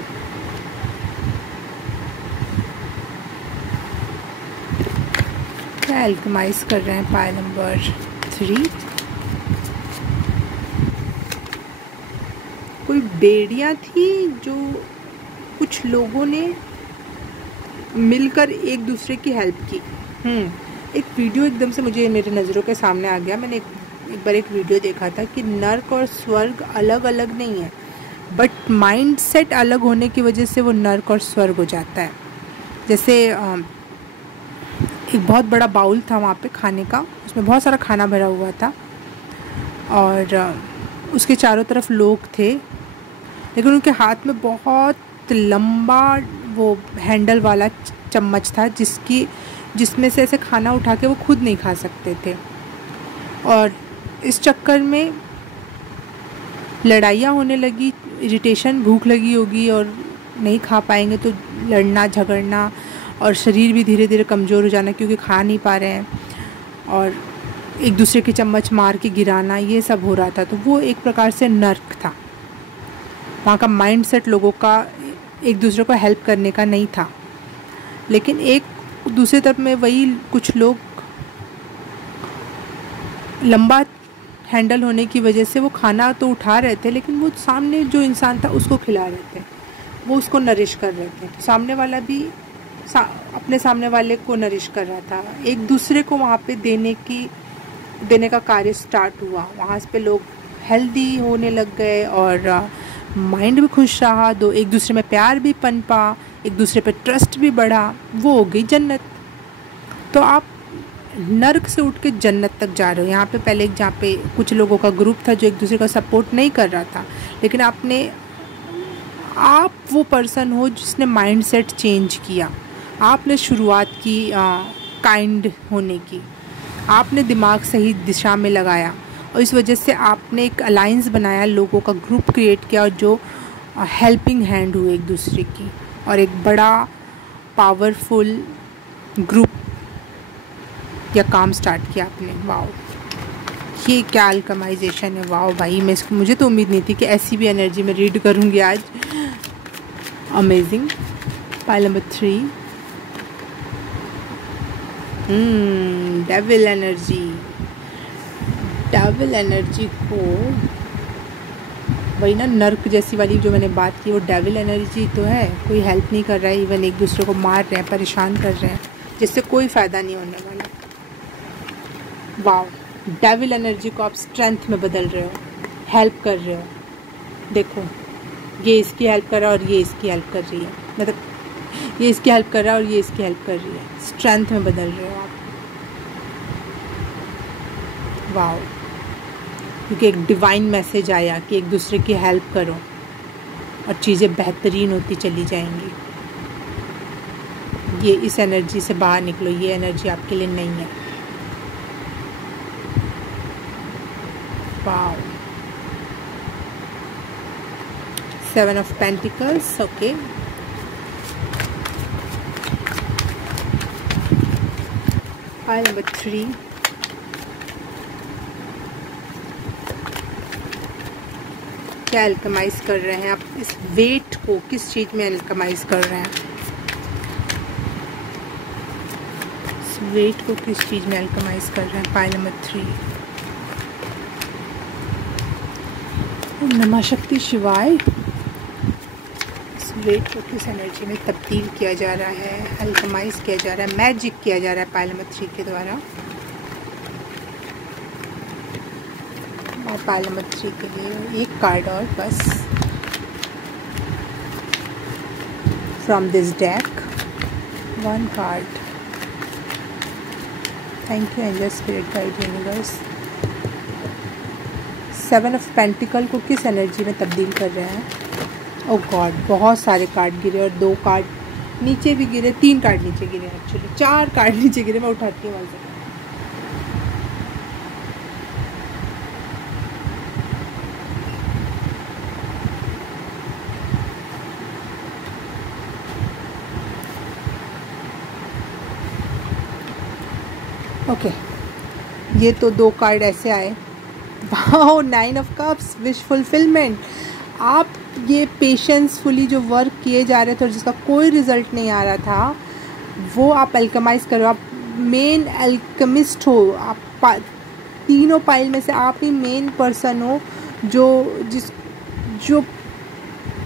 क्या अल्केमाइज़ कर रहे हैं पाइल नंबर 3। कोई बेड़ियाँ थी जो कुछ लोगों ने मिलकर एक दूसरे की हेल्प की। एक वीडियो एकदम से मुझे मेरे नज़रों के सामने आ गया। मैंने एक बार एक वीडियो देखा था कि नर्क और स्वर्ग अलग अलग नहीं है, बट माइंडसेट अलग होने की वजह से वो नर्क और स्वर्ग हो जाता है। जैसे एक बहुत बड़ा बाउल था वहाँ पे खाने का, उसमें बहुत सारा खाना भरा हुआ था और उसके चारों तरफ लोग थे, लेकिन उनके हाथ में बहुत लंबा वो हैंडल वाला चम्मच था जिसमें से ऐसे खाना उठा के वो खुद नहीं खा सकते थे। और इस चक्कर में लड़ाइयाँ होने लगी, इरिटेशन, भूख लगी होगी और नहीं खा पाएंगे तो लड़ना झगड़ना, और शरीर भी धीरे धीरे कमज़ोर हो जाना क्योंकि खा नहीं पा रहे हैं, और एक दूसरे की चम्मच मार के गिराना, ये सब हो रहा था। तो वो एक प्रकार से नर्क था। वहाँ का माइंडसेट लोगों का एक दूसरे को हेल्प करने का नहीं था। लेकिन एक दूसरे तरफ में वही कुछ लोग लंबा हैंडल होने की वजह से वो खाना तो उठा रहे थे, लेकिन वो सामने जो इंसान था उसको खिला रहे थे, वो उसको नरिश कर रहे थे। तो सामने वाला भी अपने सामने वाले को नरिश कर रहा था। एक दूसरे को वहाँ पे देने का कार्य स्टार्ट हुआ। वहाँ पे लोग हेल्दी होने लग गए और माइंड भी खुश रहा, एक दूसरे में प्यार भी पनपा, एक दूसरे पे ट्रस्ट भी बढ़ा। वो हो गई जन्नत। तो आप नर्क से उठ के जन्नत तक जा रहे हो। यहाँ पे पहले जहाँ पे कुछ लोगों का ग्रुप था जो एक दूसरे का सपोर्ट नहीं कर रहा था, लेकिन आप वो पर्सन हो जिसने माइंडसेट चेंज किया। आपने शुरुआत की काइंड होने की, आपने दिमाग सही दिशा में लगाया और इस वजह से आपने एक अलायंस बनाया, लोगों का ग्रुप क्रिएट किया और जो हेल्पिंग हैंड हुए एक दूसरे की, और एक बड़ा पावरफुल ग्रुप या काम स्टार्ट किया आपने। वाओ, ये क्या अल्केमाइजेशन है। वाओ भाई, मुझे तो उम्मीद नहीं थी कि ऐसी भी एनर्जी मैं रीड करूँगी आज। Amazing. Pile number 3, devil energy. Devil energy को वही ना, नर्क जैसी वाली जो मैंने बात की, वो डेविल एनर्जी तो है। कोई हेल्प नहीं कर रहा है, इवन एक दूसरे को मार रहे हैं, परेशान कर रहे हैं, जिससे कोई फ़ायदा नहीं होने वाला। वाओ, डेविल एनर्जी को आप स्ट्रेंथ में बदल रहे हो, हेल्प कर रहे हो। देखो, ये इसकी हेल्प कर रहा है और ये इसकी हेल्प कर रही है, मतलब ये इसकी हेल्प कर रहा है और ये इसकी हेल्प कर रही है। स्ट्रेंथ में बदल रहे हो आप। वाओ, क्योंकि एक डिवाइन मैसेज आया कि एक दूसरे की हेल्प करो और चीज़ें बेहतरीन होती चली जाएंगी। ये इस एनर्जी से बाहर निकलो, ये एनर्जी आपके लिए नहीं है। Wow, 7 of pentacles. Okay, pile number 3, क्या अल्केमाइज कर रहे हैं आप? इस वेट को किस चीज़ में अल्केमाइज कर रहे हैं? इस वेट को किस चीज़ में अल्केमाइज कर रहे हैं? पाइल नंबर 3, ओम नमः शक्ति शिवाय। इस वेट को किस एनर्जी में तब्दील किया जा रहा है, अल्केमाइज किया जा रहा है, मैजिक किया जा रहा है पाइल नंबर 3 के द्वारा? और पाइल नंबर 3 के लिए एक कार्ड और बस, from this deck 1 card. Thank you angel, spirit guide, universe. 7 of pentacle को किस एनर्जी में तब्दील कर रहे हैं? ओह गॉड, बहुत सारे कार्ड गिरे और 2 कार्ड नीचे भी गिरे, 3 कार्ड नीचे गिरे, एक्चुअली 4 कार्ड नीचे गिरे। मैं उठाती हूँ वहाँ से। ओके, ये तो 2 कार्ड ऐसे आए। Wow, 9 of cups, wish fulfilment. आप ये पेशेंसफुली जो वर्क किए जा रहे थे और जिसका कोई रिजल्ट नहीं आ रहा था, वो आप अल्केमाइज करो। आप मेन अल्केमिस्ट हो। आप तीनों पाइल में से आप ही मेन पर्सन हो जो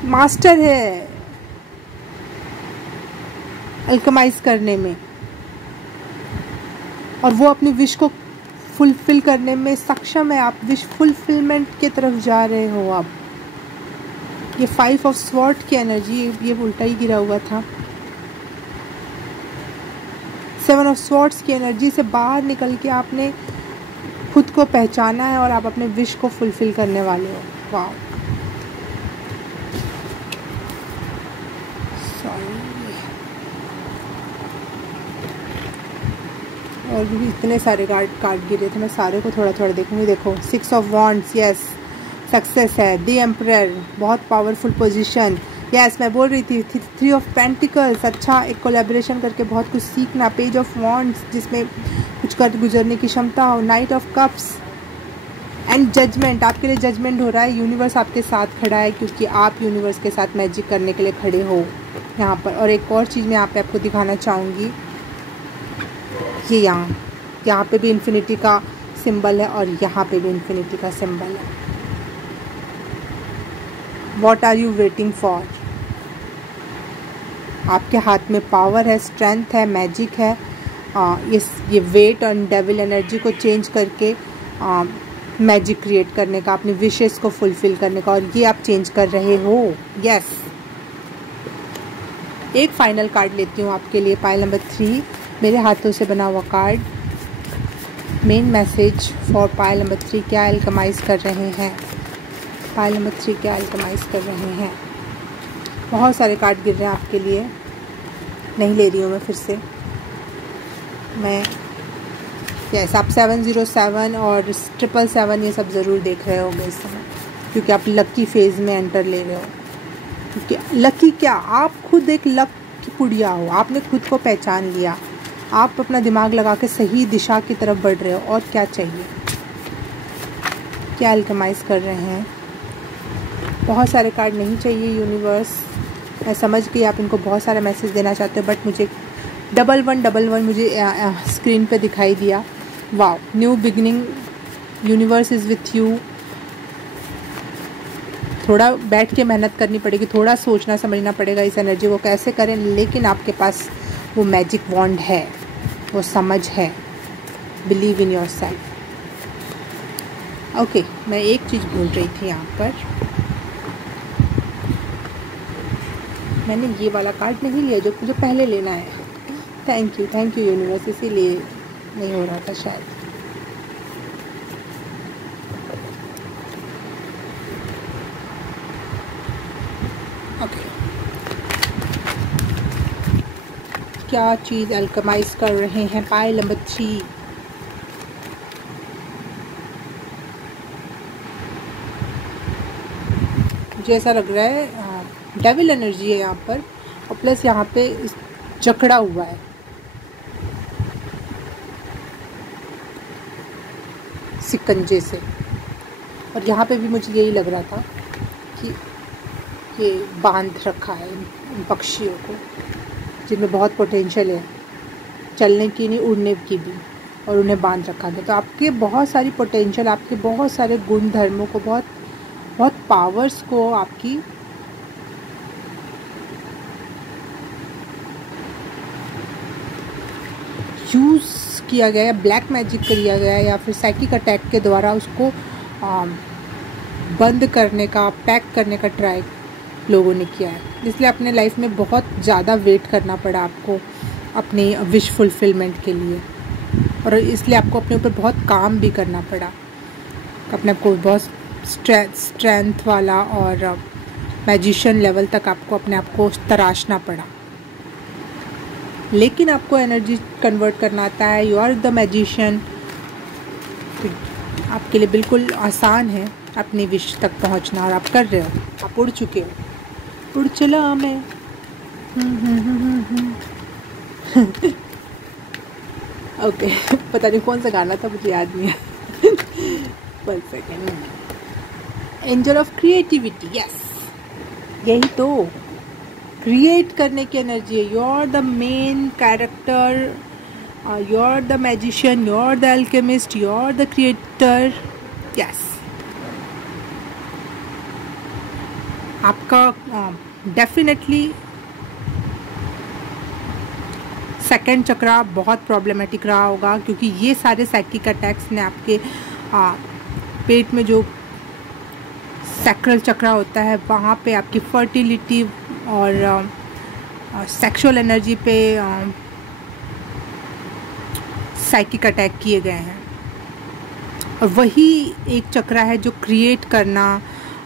मास्टर है अल्केमाइज करने में, और वो अपनी विश को फुलफिल करने में सक्षम है। आप विश फुलफिलमेंट की तरफ जा रहे हो। आप ये 5 ऑफ स्वॉर्ड की एनर्जी, ये उल्टा ही गिरा हुआ था। 7 ऑफ स्वॉर्ड्स की एनर्जी से बाहर निकल के आपने खुद को पहचाना है और आप अपने विश को फुलफिल करने वाले हो। वाह, और भी इतने सारे कार्ड गिरे थे, मैं सारे को थोड़ा थोड़ा देखूंगी। देखो 6 ऑफ वॉन्ड्स, यस सक्सेस है। द एम्परर, बहुत पावरफुल पोजीशन, यस मैं बोल रही थी। 3 ऑफ पेंटिकल्स, अच्छा एक कोलैबोरेशन करके बहुत कुछ सीखना। पेज ऑफ वॉन्ड्स, जिसमें कुछ कर गुजरने की क्षमता हो। Knight of cups and judgement, आपके लिए जजमेंट हो रहा है। यूनिवर्स आपके साथ खड़ा है क्योंकि आप यूनिवर्स के साथ मैजिक करने के लिए खड़े हो यहाँ पर। और एक और चीज़ मैं यहाँ पे आपको दिखाना चाहूँगी, ये यहाँ पे भी इन्फिनिटी का सिंबल है और यहाँ पे भी इन्फिनिटी का सिंबल है। What are you waiting for? आपके हाथ में पावर है, स्ट्रेंथ है, मैजिक है। ये वेट और डेविल एनर्जी को चेंज करके मैजिक क्रिएट करने का, अपनी विशेस को फुलफिल करने का, और ये आप चेंज कर रहे हो। यस, एक फाइनल कार्ड लेती हूँ आपके लिए, पाइल नंबर 3, मेरे हाथों से बना हुआ card. Main message for pile number 3, क्या अल्केमाइज कर रहे हैं? पाइल नंबर 3 क्या अल्केमाइज कर रहे हैं? बहुत सारे कार्ड गिर रहे हैं आपके लिए, नहीं ले रही हूँ मैं फिर से। मैं यस, आप 707 और 777 ये सब ज़रूर देख रहे होंगे इस समय, क्योंकि आप लकी फेज़ में एंटर ले रहे हो। क्योंकि लकी क्या, आप खुद एक लक की पुड़िया हो। आपने खुद को पहचान लिया, आप अपना दिमाग लगा के सही दिशा की तरफ बढ़ रहे हो। और क्या चाहिए? क्या अल्केमाइज कर रहे हैं? बहुत सारे कार्ड नहीं चाहिए यूनिवर्स, मैं समझ गई आप इनको बहुत सारा मैसेज देना चाहते हो, बट मुझे 1111 मुझे स्क्रीन पे दिखाई दिया। Wow, new beginning, universe is with you. थोड़ा बैठ के मेहनत करनी पड़ेगी, थोड़ा सोचना समझना पड़ेगा इस एनर्जी को कैसे करें, लेकिन आपके पास वो मैजिक वॉन्ड है, वो समझ है। Believe in your self. Okay, मैं एक चीज़ भूल रही थी यहाँ पर, मैंने ये वाला कार्ड नहीं लिया जो मुझे पहले लेना है। थैंक यू यूनिवर्स, इसीलिए नहीं हो रहा था शायद। ओके, क्या चीज़ अल्केमाइज कर रहे हैं पाइल नंबर 3? मुझे ऐसा लग रहा है डेविल एनर्जी है यहाँ पर, और प्लस यहाँ पे जकड़ा हुआ है सिकंजे से। और यहाँ पे भी मुझे यही लग रहा था कि ये बांध रखा है इन पक्षियों को, जिनमें बहुत पोटेंशियल है चलने की नहीं, उड़ने की भी, और उन्हें बांध रखा गया। तो आपके बहुत सारी पोटेंशियल, आपके बहुत सारे गुण धर्मों को, बहुत पावर्स को आपकी यूज़ किया गया है, ब्लैक मैजिक किया गया है, या फिर साइकिक अटैक के द्वारा उसको बंद करने का, पैक करने का ट्राई लोगों ने किया है। इसलिए अपने लाइफ में बहुत ज़्यादा वेट करना पड़ा आपको अपनी विश फुलफिलमेंट के लिए, और इसलिए आपको अपने ऊपर बहुत काम भी करना पड़ा। अपने आपको बहुत स्ट्रेंथ वाला और मैजिशियन लेवल तक आपको अपने आप को तराशना पड़ा, लेकिन आपको एनर्जी कन्वर्ट करना आता है। You are the magician. आपके लिए बिल्कुल आसान है अपनी विश तक पहुंचना, और आप कर रहे हो, आप उड़ चुके हो। उड़ चला मैं। ओके, पता नहीं कौन सा गाना था, मुझे याद नहीं है। 1 second. Angel of creativity, yes, यही तो क्रिएट करने की एनर्जी है। You are the main character, you are the magician, you are the alchemist, you are the creator. Yes, आपका डेफिनेटली सेकंड चक्रा बहुत प्रॉब्लमेटिक रहा होगा, क्योंकि ये सारे साइकिक अटैक्स ने आपके पेट में जो सैक्रल चक्रा होता है वहाँ पे आपकी फर्टिलिटी और सेक्सुअल एनर्जी पे साइकिक अटैक किए गए हैं। और वही एक चक्रा है जो क्रिएट करना,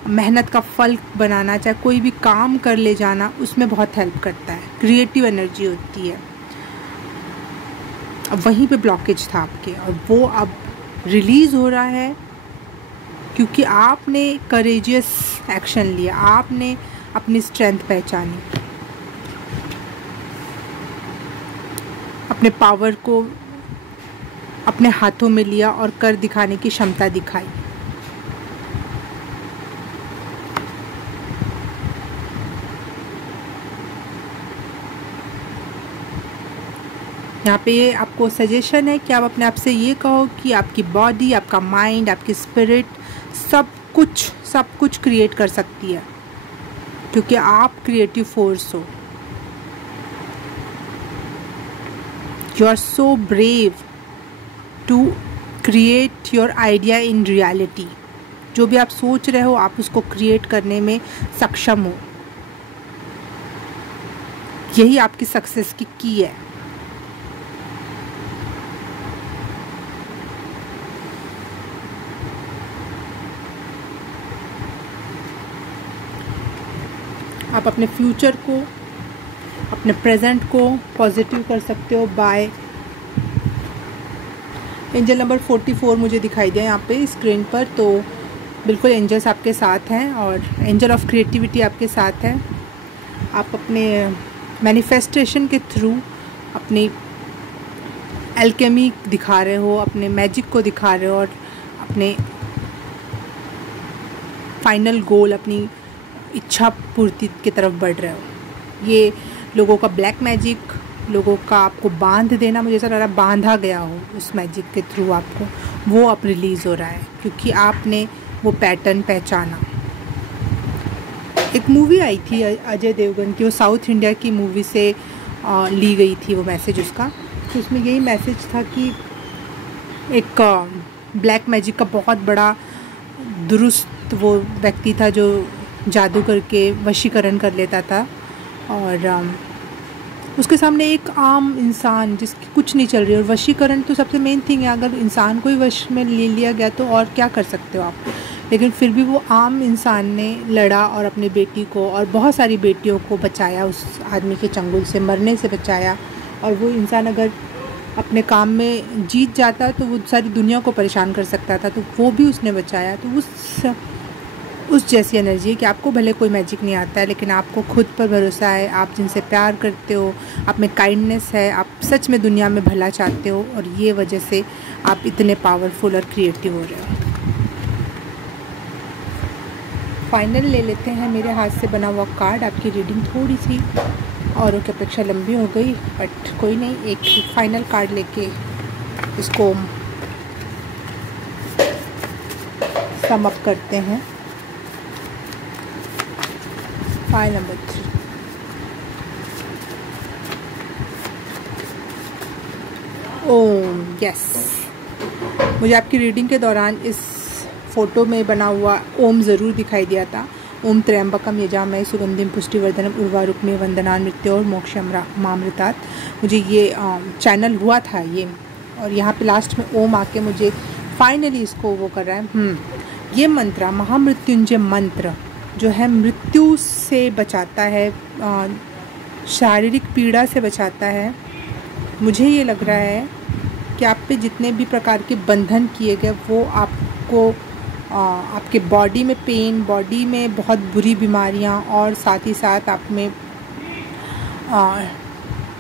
मेहनत का फल बनाना, चाहे कोई भी काम कर ले जाना, उसमें बहुत हेल्प करता है। क्रिएटिव एनर्जी होती है। अब वहीं पे ब्लॉकेज था आपके, और वो अब रिलीज़ हो रहा है क्योंकि आपने करेजियस एक्शन लिया, आपने अपनी स्ट्रेंथ पहचानी, अपने पावर को अपने हाथों में लिया और कर दिखाने की क्षमता दिखाई। यहाँ पे ये आपको सजेशन है कि आप अपने आप से ये कहो कि आपकी बॉडी, आपका माइंड, आपकी स्पिरिट सब कुछ क्रिएट कर सकती है, क्योंकि आप क्रिएटिव फोर्स हो। You are so brave to create your idea in reality. जो भी आप सोच रहे हो आप उसको क्रिएट करने में सक्षम हो। यही आपकी सक्सेस की की है। आप अपने फ्यूचर को, अपने प्रेजेंट को पॉजिटिव कर सकते हो बाय एंजल नंबर 44 मुझे दिखाई दिया यहाँ पे स्क्रीन पर। तो बिल्कुल एंजल्स आपके साथ हैं और एंजल ऑफ क्रिएटिविटी आपके साथ है। आप अपने मैनिफेस्टेशन के थ्रू अपनी एल्केमी दिखा रहे हो, अपने मैजिक को दिखा रहे हो और अपने फाइनल गोल, अपनी इच्छा पूर्ति की तरफ बढ़ रहे हो। ये लोगों का ब्लैक मैजिक, लोगों का आपको बांध देना, मुझे ऐसा लग रहा है बांधा गया हो उस मैजिक के थ्रू आपको, वो अब रिलीज़ हो रहा है क्योंकि आपने वो पैटर्न पहचाना। एक मूवी आई थी अजय देवगन की, वो साउथ इंडिया की मूवी से ली गई थी वो मैसेज उसका। तो उसमें यही मैसेज था कि एक ब्लैक मैजिक का बहुत बड़ा दुरुस्त वो व्यक्ति था जो जादू करके वशीकरण कर लेता था, और उसके सामने एक आम इंसान जिसकी कुछ नहीं चल रही। और वशीकरण तो सबसे मेन थिंग है, अगर इंसान को ही वश में ले लिया गया तो और क्या कर सकते हो आप। लेकिन फिर भी वो आम इंसान ने लड़ा और अपनी बेटी को और बहुत सारी बेटियों को बचाया, उस आदमी के चंगुल से मरने से बचाया। और वो इंसान अगर अपने काम में जीत जाता तो वो सारी दुनिया को परेशान कर सकता था, तो वो भी उसने बचाया। तो उस जैसी एनर्जी है कि आपको भले कोई मैजिक नहीं आता है, लेकिन आपको खुद पर भरोसा है, आप जिनसे प्यार करते हो, आप में काइंडनेस है, आप सच में दुनिया में भला चाहते हो, और ये वजह से आप इतने पावरफुल और क्रिएटिव हो रहे हो। फाइनल ले लेते हैं मेरे हाथ से बना हुआ कार्ड। आपकी रीडिंग थोड़ी सी औरों की अपेक्षा लंबी हो गई, बट कोई नहीं, एक फाइनल कार्ड लेके इसको सम अप करते हैं। File number 3। ओम, यस, मुझे आपकी रीडिंग के दौरान इस फ़ोटो में बना हुआ ओम ज़रूर दिखाई दिया था। ओम त्र्यंबकम यजामहे सुगंधिम पुष्टिवर्धनम उर्वारुक्मे वंदनान मृत्यु और मोक्षम मामृतात्। मुझे ये चैनल हुआ था ये, और यहाँ पे लास्ट में ओम आके मुझे फाइनली इसको वो कर रहा है। ये मंत्र महामृत्युंजय मंत्र जो है मृत्यु से बचाता है, शारीरिक पीड़ा से बचाता है। मुझे ये लग रहा है कि आप पे जितने भी प्रकार के बंधन किए गए वो आपको आपके बॉडी में पेन, बॉडी में बहुत बुरी बीमारियां, और साथ ही साथ आप में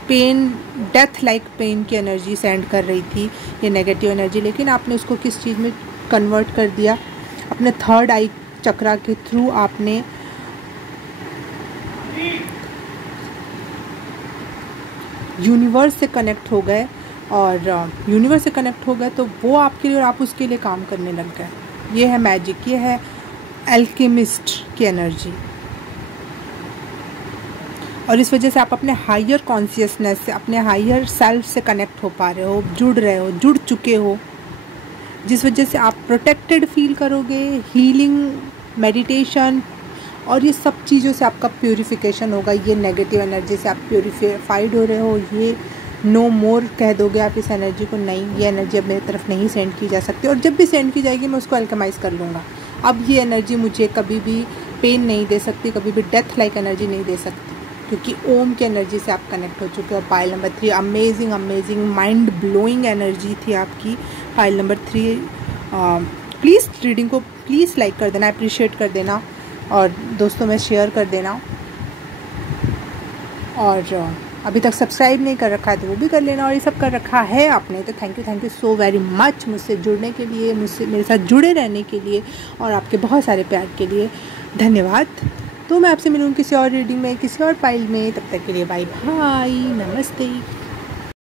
पेन, डेथ लाइक पेन की एनर्जी सेंड कर रही थी, ये नेगेटिव एनर्जी। लेकिन आपने उसको किस चीज़ में कन्वर्ट कर दिया? अपने थर्ड आई चक्रा के थ्रू आपने यूनिवर्स से कनेक्ट हो गए, और यूनिवर्स से कनेक्ट हो गए तो वो आपके लिए और आप उसके लिए काम करने लग गए। ये है मैजिक, ये है एल्केमिस्ट की एनर्जी। और इस वजह से आप अपने हायर कॉन्शियसनेस से, अपने हायर सेल्फ से कनेक्ट हो पा रहे हो, जुड़ रहे हो, जुड़ चुके हो, जिस वजह से आप प्रोटेक्टेड फील करोगे। हीलिंग, मेडिटेशन और ये सब चीज़ों से आपका प्यूरिफिकेशन होगा। ये नेगेटिव एनर्जी से आप प्यूरिफाइड हो रहे हो, ये नो मोर कह दोगे आप इस एनर्जी को, नहीं ये एनर्जी अब मेरी तरफ नहीं सेंड की जा सकती, और जब भी सेंड की जाएगी मैं उसको अल्केमाइज़ कर लूँगा। अब ये एनर्जी मुझे कभी भी पेन नहीं दे सकती, कभी भी डेथ लाइक एनर्जी नहीं दे सकती, क्योंकि ओम की एनर्जी से आप कनेक्ट हो चुके हो। Pile number 3 amazing amazing mind blowing energy थी आपकी। पाइल नंबर 3 प्लीज़ रीडिंग को प्लीज़ लाइक कर देना, अप्रिशिएट कर देना और दोस्तों में शेयर कर देना, और अभी तक सब्सक्राइब नहीं कर रखा है तो वो भी कर लेना, और ये सब कर रखा है आपने तो thank you so very much मुझसे जुड़ने के लिए, मुझसे मेरे साथ जुड़े रहने के लिए और आपके बहुत सारे प्यार के लिए धन्यवाद। तो मैं आपसे मिलूँ किसी और रीडिंग में, किसी और पाइल में, तब तक के लिए बाय बाय, नमस्ते।